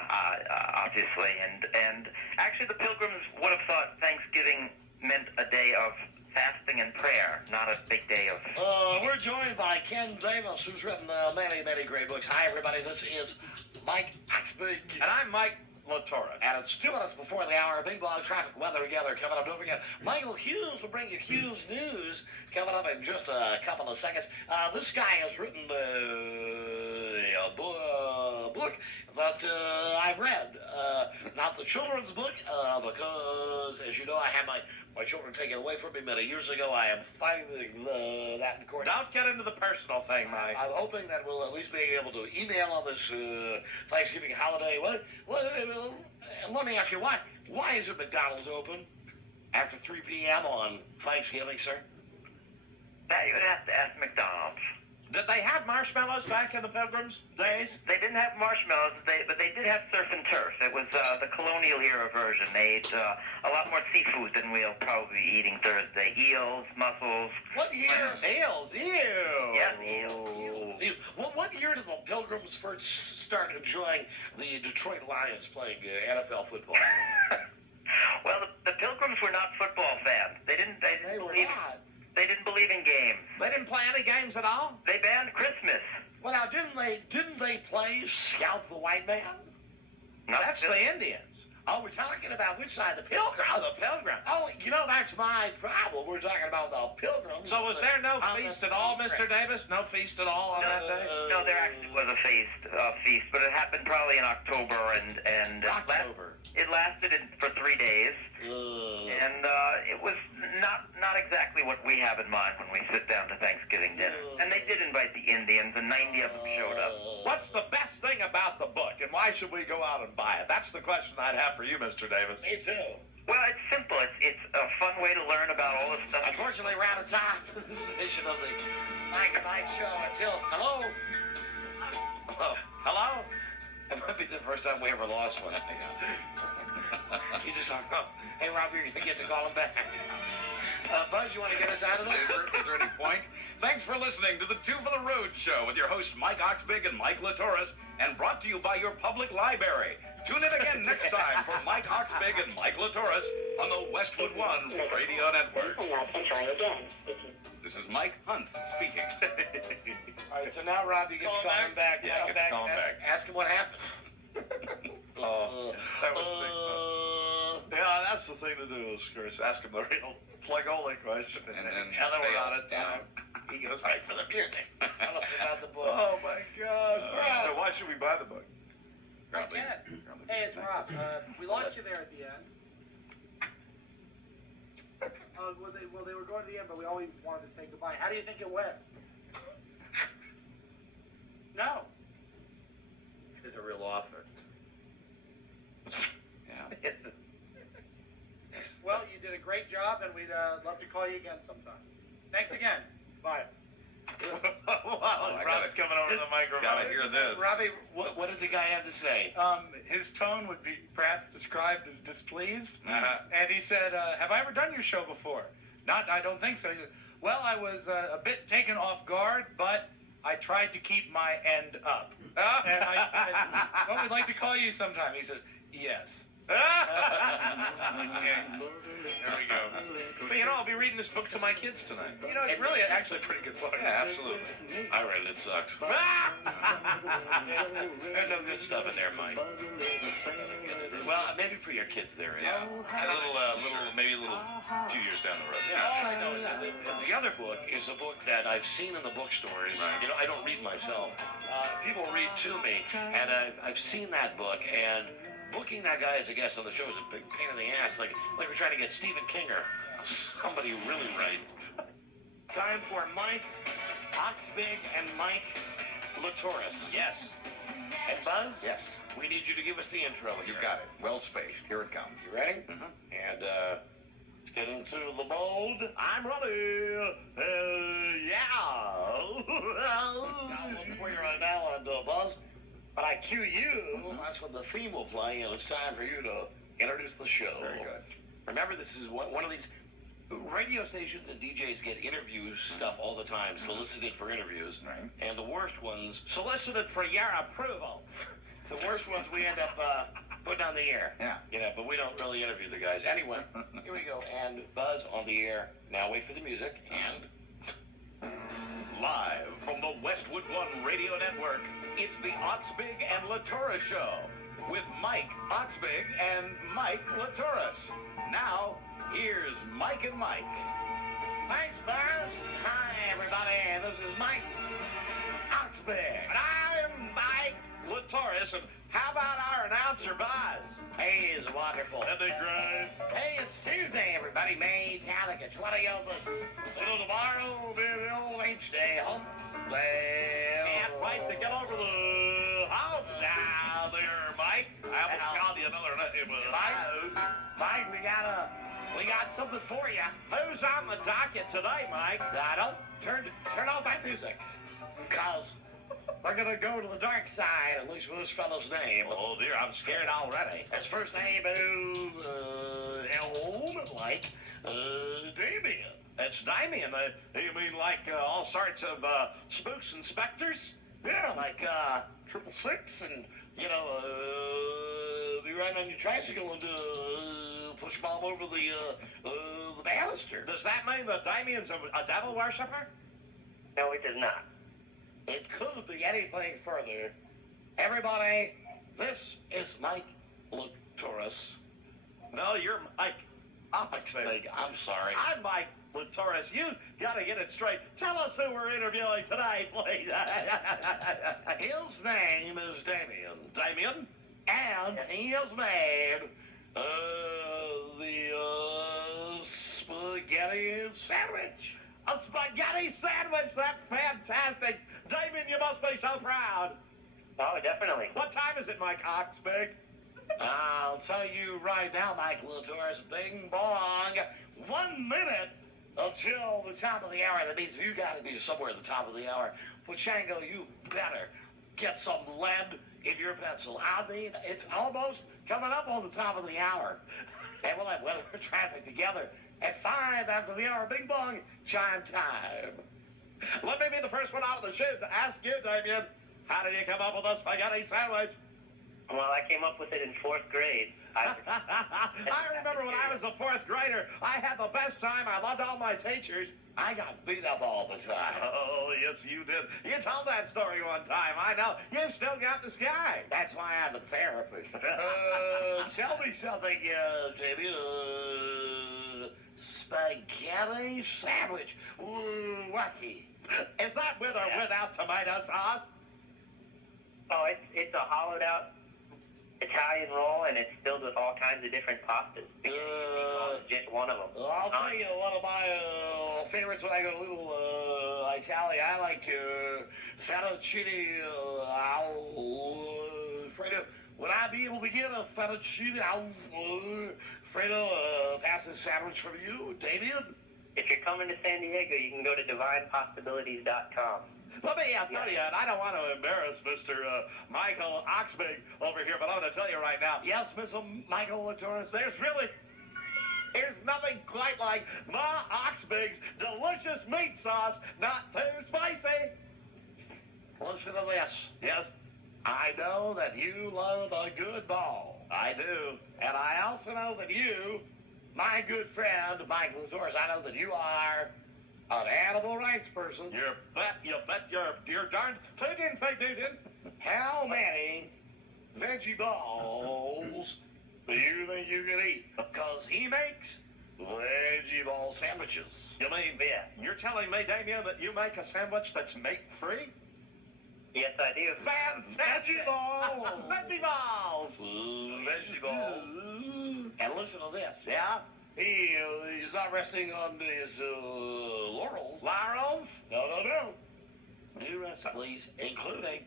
obviously, and actually the Pilgrims would have thought Thanksgiving meant a day of fasting and prayer, not a big day of... We're joined by Ken Davis, who's written many, many great books. Hi, everybody. This is Mike Oxbig. And I'm Mike Latoris. And it's 2 minutes before the hour. Big Blog Traffic Weather Together coming up. Don't forget, Michael Hughes will bring you Hughes News coming up in just a couple of seconds. This guy has written a book that I've read. Not the children's book, because, as you know, I had my children taken away from me many years ago. I am fighting that in court. Don't get into the personal thing, Mike. I'm hoping that we'll at least be able to email on this Thanksgiving holiday. Let me ask you, why isn't McDonald's open after 3 p.m. on Thanksgiving, sir? That you would have to ask McDonald's. Did they have marshmallows back in the Pilgrims' days? They didn't have marshmallows, but they did have surf and turf. It was the colonial era version. They ate a lot more seafood than we'll probably be eating Thursday. Eels, mussels. What year? Eels, ew. Yes, eels. What year did the Pilgrims first start enjoying the Detroit Lions playing NFL football? Well, the Pilgrims were not football fans. They didn't believe in games. They didn't play any games at all? They banned Christmas. Well, now, didn't they play Scout the White Man? That's the Indians. Oh, we're talking about which side? The Pilgrims. Oh, the Pilgrims. Oh, that's my problem. We're talking about the Pilgrims. So was there no feast at all, Mr. Davis? No feast at all on that day? No, there actually was a feast, but it happened probably in October, and October. It lasted for 3 days, and it was not exactly what we have in mind when we sit down to Thanksgiving dinner. And they did invite the Indians, and 90 of them showed up. What's the best thing about the book, and why should we go out and buy it? That's the question I'd have for you, Mr. Davis. Me too. Well, it's simple. It's a fun way to learn about all this stuff. Unfortunately, we're out of time. This is an edition of the Mike and Mike Show. Until, hello? Oh, hello? It might be the first time we ever lost one. He just hung up. Hey, Rob, you're going to get to call him back. Buzz, you want to get us out of there? Is there any point? Thanks for listening to the Two for the Road Show with your hosts Mike Oxbig and Mike Latoris, and brought to you by your public library. Tune in again next time for Mike Oxbig and Mike Latoris on the Westwood One Radio Network. Try again. This is Mike Hunt speaking. All right, so now, Rob, you get to call him back. Yeah, get to call him back. Ask him what happened. That was sick. Yeah, that's the thing to do, is, of course, ask him the real plug-only question. And then we're out of time. He goes right for the music. Tell us about the book. Oh, my God. So why should we buy the book? Probably. Hey, it's Rob. We lost you there at the end. They were going to the end, but we always wanted to say goodbye. How do you think it went? No. He's a real author. Yeah. Well, you did a great job, and we'd love to call you again sometime. Thanks again. Bye. Rob's coming over to the microphone. Gotta hear this. Robbie, what did the guy have to say? His tone would be perhaps described as displeased. Uh-huh. And he said, have I ever done your show before? I don't think so. He said, well, I was a bit taken off guard, but I tried to keep my end up. And I said, well, we'd like to call you sometime. He said, yes. There we go. But, you know, I'll be reading this book to my kids tonight. You know, it's really actually a pretty good book. Yeah, absolutely. I read it. It sucks. There's no good stuff in there, Mike. Well, maybe for your kids there is. Yeah, maybe a little few years down the road. Yeah, all I know is that the other book is a book that I've seen in the bookstores. Right. You know, I don't read myself. People read to me, and I've seen that book, and booking that guy as a guest on the show is a big pain in the ass, like we're trying to get Stephen King or somebody really right. Time for Mike Oxbig and Mike Latoris. Yes. And Buzz? Yes. We need you to give us the intro. You got it. Well spaced. Here it comes. You ready? Mm-hmm. And let's get into the mold. I'm ready. Yeah. I'm looking for you right now, and Buzz. When I cue you, that's when the theme will play, and it's time for you to introduce the show. Very good. Remember, this is one of these radio stations and DJs get interview stuff all the time, solicited for interviews. Right. And the worst ones, Solicited for your approval. the worst ones we end up putting on the air. Yeah. You know, but we don't really interview the guys. Anyway, here we go. And Buzz on the air. Now wait for the music. And Live from the Westwood One Radio Network, it's the Oxbig and Latoris Show with Mike Oxbig and Mike Latoris. Now, here's Mike and Mike. thanks, Buzz. Hi, everybody. This is Mike Oxbig. And I'm Mike Latoris. And how about our announcer, Buzz? Hey, it's wonderful. Are they great? Hey, it's Tuesday, everybody. May Metallica 20 of us. You know, tomorrow will be the old H-Day hump day. Can't wait to get over the hump now there, Mike. I almost called you another name. Mike, we got something for you. Who's on the docket today, Mike? I don't turn off that music, because we're gonna go to the dark side, at least with this fellow's name. Oh dear, I'm scared already. His first name is like Damien. It's Damien. You mean like all sorts of spooks and specters? Yeah, like 666, and you know, be riding on your tricycle and push bomb over the banister. Does that mean that Damien's a devil worshiper? No, it does not. It couldn't be anything further. Everybody, this is Mike Latoris. No, you're Mike Oxbig. I'm sorry. I'm Mike Latoris. You gotta get it straight. Tell us who we're interviewing today, please. His name is Damien. Damien? And he has made the spaghetti sandwich. A spaghetti sandwich? That's fantastic. Damien, you must be so proud. Oh, definitely. What time is it, Mike Oxbig? I'll tell you right now, Mike Latoris, bing bong, 1 minute until the top of the hour. That means you got to be somewhere at the top of the hour. Pachango, you better get some lead in your pencil. I mean, it's almost coming up on the top of the hour. And we'll have weather traffic together at 5 after the hour. Bing bong, chime time. Let me be the first one out of the chute to ask you, Damien, how did you come up with a spaghetti sandwich? Well, I came up with it in 4th grade. I remember when I was a 4th grader, I had the best time. I loved all my teachers. I got beat up all the time. Oh, yes, you did. You told that story one time. I know. You've still got the sky. That's why I'm a therapist. Tell me something, Jamie. Spaghetti sandwich. Ooh, wacky. Is that with or without tomato sauce? Oh, it's a hollowed out Italian roll, and it's filled with all kinds of different pastas. Just one of them. I'll tell you one of my favorites when I go to little Italy. I like fettuccine Alfredo. Would I be able to get a fettuccine Alfredo pasta sandwich from you, Damien? If you're coming to San Diego, you can go to divinepossibilities.com. Let me tell you, and I don't want to embarrass Mr. Michael Oxbig over here, but I'm going to tell you right now. Yes, Mr. Michael Latoris. There's nothing quite like Ma Oxbig's delicious meat sauce, not too spicy. Listen to this. Yes? I know that you love a good ball. I do. And I also know that you my good friend, Michael Torres, I know that you are an animal rights person. You bet you're darn tootin', tootin'. How many veggie balls do you think you can eat? Because he makes veggie ball sandwiches. You mean, you're telling me, Damien, that you make a sandwich that's meat-free? Yes, I do. Veggie balls! Veggie balls! Veggie balls. And listen to this. Yeah? He's not resting on his laurels. Laurels? No. New recipes, including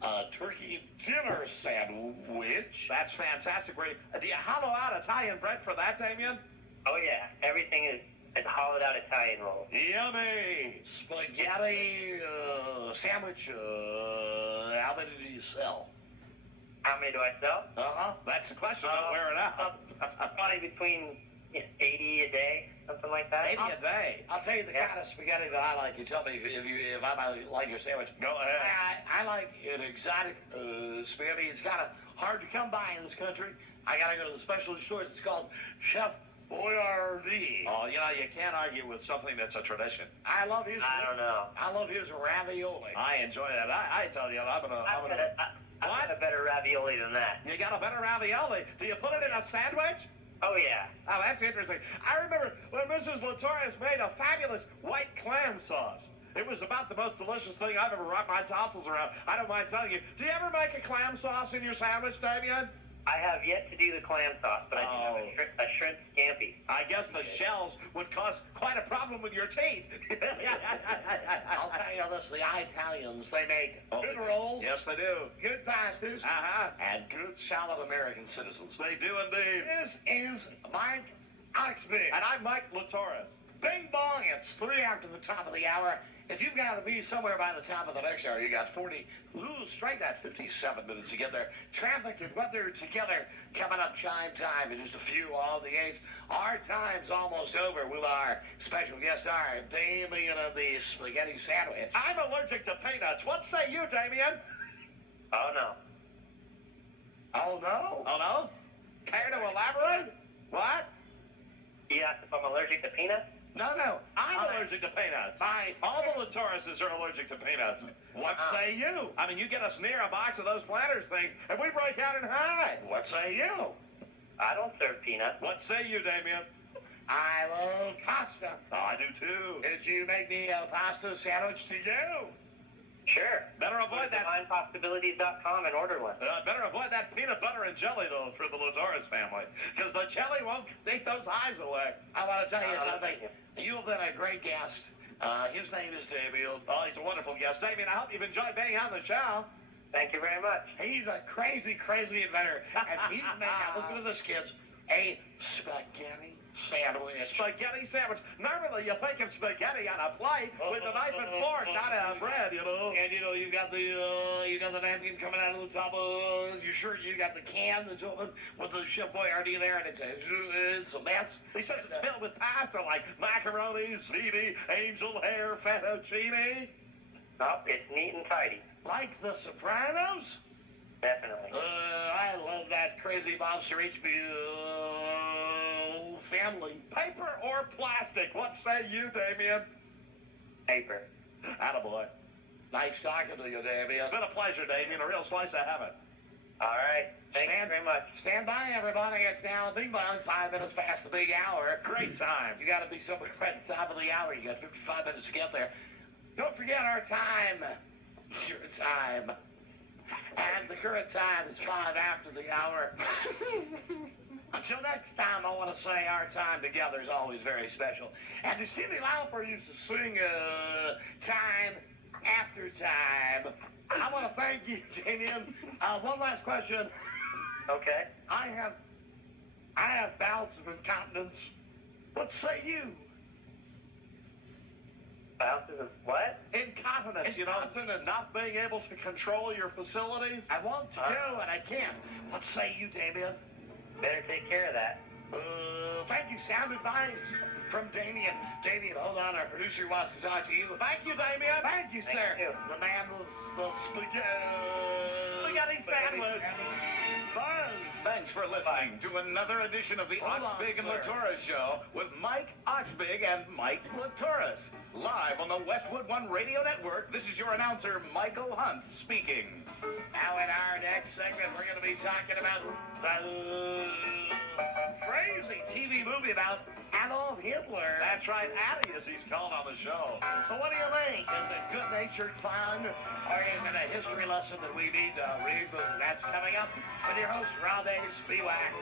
a turkey dinner sandwich. That's fantastic. Do you hollow out Italian bread for that, Damien? Oh, yeah. Everything is hollowed out Italian roll. Yummy! Spaghetti sandwich. How many do you sell? How many do I sell? That's the question. Don't wear it out. Probably between 80 a day, something like that. 80 a day. I'll tell you the kind of spaghetti that I like. You tell me if I might like your sandwich. Go ahead. I like an exotic spaghetti. It's kind of hard to come by in this country. I got to go to the specialty stores. It's called Chef Boyardee. Oh, you can't argue with something that's a tradition. I love his. I don't know. I love his ravioli. I enjoy that. I tell you, I've got a better ravioli than that. You got a better ravioli. Do you put it in a sandwich? Oh, yeah. Oh, that's interesting. I remember when Mrs. Latorius made a fabulous white clam sauce. It was about the most delicious thing I've ever wrapped my tonsils around. I don't mind telling you. Do you ever make a clam sauce in your sandwich, Damien? I have yet to do the clam sauce, but I do have a shrimp scampi. I guess the shells would cause quite a problem with your teeth. I'll tell you this, the Italians, they make good rolls. Yes, they do. Good pastas. And good solid American citizens. They do indeed. This is Mike Oxbig. And I'm Mike Latoris. Bing bong, it's 3 after the top of the hour. If you've got to be somewhere by the top of the next hour, you got 40, straight that 57 minutes to get there. Traffic and weather together. Coming up chime time in just a few, all the eights. Our time's almost over with our special guest star, Damien of the Spaghetti Sandwich. I'm allergic to peanuts. What say you, Damien? Oh, no. Oh, no? Oh, no? Care to elaborate? What? You asked if I'm allergic to peanuts? No. I'm allergic to peanuts. All the Latauruses are allergic to peanuts. What say you? I mean, you get us near a box of those Planters things, and we break out in hide. What say you? I don't serve peanuts. What say you, Damien? I love pasta. Oh, I do too. Did you make me a pasta sandwich to you? Sure. Better avoid that. DivinePossibilities.com and order one. Better avoid that peanut butter and jelly, though, for the Lataurus family. Because the jelly won't take those hives away. I want to tell you something. You've been a great guest. His name is Damien. Oh, he's a wonderful guest. Damien, I hope you've enjoyed being on the show. Thank you very much. He's a crazy, crazy inventor. And he's made, now listen to this, kids, a spaghetti sandwich. Spaghetti sandwich. Normally you think of spaghetti on a plate with a knife and fork, not a bread, you know. And you got the napkin coming out of the top of your shirt. You got the can that's open with the Chef Boyardee there, and it's a mess. He says it's filled with pasta like macaroni, ziti, angel hair, fettuccine. No, it's neat and tidy. Like The Sopranos? Definitely. I love that crazy Monster HBO family. Paper or plastic? What say you, Damien? Paper. Attaboy. Nice talking to you, Damien. It's been a pleasure, Damien. A real slice of heaven. All right. Thank you very much. Stand by, everybody. It's now Bing Bong, 5 minutes past the big hour. Great time. You got to be somewhere at the top of the hour. You got 55 minutes to get there. Don't forget our time. Your time. And the current time is 5 after the hour. Until next time, I want to say our time together is always very special. And to Cindy Lauper used to sing time after time. I want to thank you, Damien. One last question. Okay. I have bouts of incontinence. What say you? Bouts of what? Incontinence, you know, not being able to control your facilities. I want to do, and I can't. What say you, Damien? Better take care of that. Thank you. Sound advice from Damien. Damien, hold on. Our producer wants to talk to you. Thank you, Damien. Thank you, sir. You. The man was the spaghetti sandwich. Buzz. thanks for listening to another edition of the Oxbig and Latoris Show with Mike Oxbig and Mike Latoris. Live on the Westwood One Radio Network, this is your announcer, Michael Hunt, speaking. Now in our next segment, we're going to be talking about the crazy TV movie about Adolf Hitler. That's right, Addy, as he's called on the show. So what do you think? Is it good-natured fun, or is it a history lesson that we need to reboot? That's coming up with your host, Robbie Spiewak.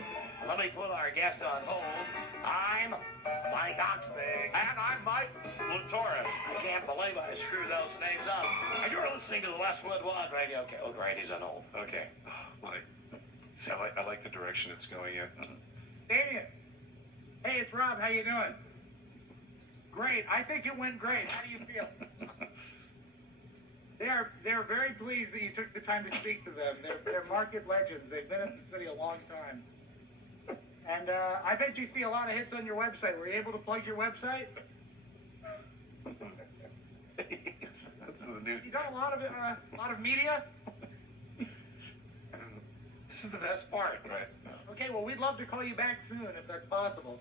Let me put our guest on hold. I'm Mike Oxbig. And I'm Mike Latoris. I can't believe I screwed those names up. And you're listening to the Westwood One Radio. Okay, oh, great, he's on hold. Okay. Mike. See, I like the direction it's going in. Damien. Hey, it's Rob. How you doing? Great. I think it went great. How do you feel? They're very pleased that you took the time to speak to them. They're market legends. They've been in the city a long time. And I bet you see a lot of hits on your website. Were you able to plug your website? You got a lot of media? This is the best part, right? Okay, well, we'd love to call you back soon if that's possible.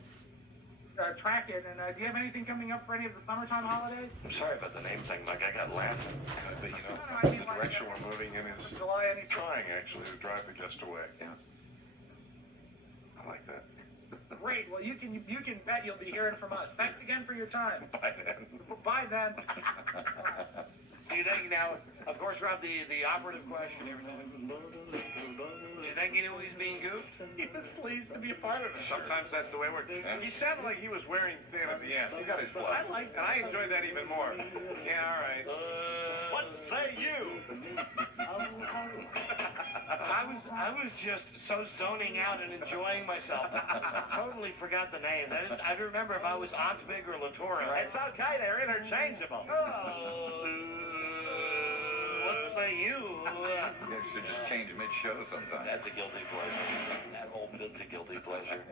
Track it, and do you have anything coming up for any of the summertime holidays? I'm sorry about the name thing, Mike. I got laughing. But, you know, I mean, the direction we're moving in is July, any trying, actually, to drive it just away. Yeah. I like that. Great. Well, you can bet you'll be hearing from us. Thanks again for your time. Bye, then. Bye, then. Do you think now, of course, Rob, the operative question here, do you think he knew he was being goofed? He was pleased to be a part of it. Sometimes that's the way we're doing it. He sounded like he was wearing thin at the end. He got his blood. I like that. And I enjoyed that even more. Yeah, all right. What say you? I was just so zoning out and enjoying myself. I totally forgot the name. I remember if I was Oxbig or Latoris. It's okay, they're interchangeable. What say you? You should just change mid-show sometime. That's a guilty pleasure. That whole bit's a guilty pleasure.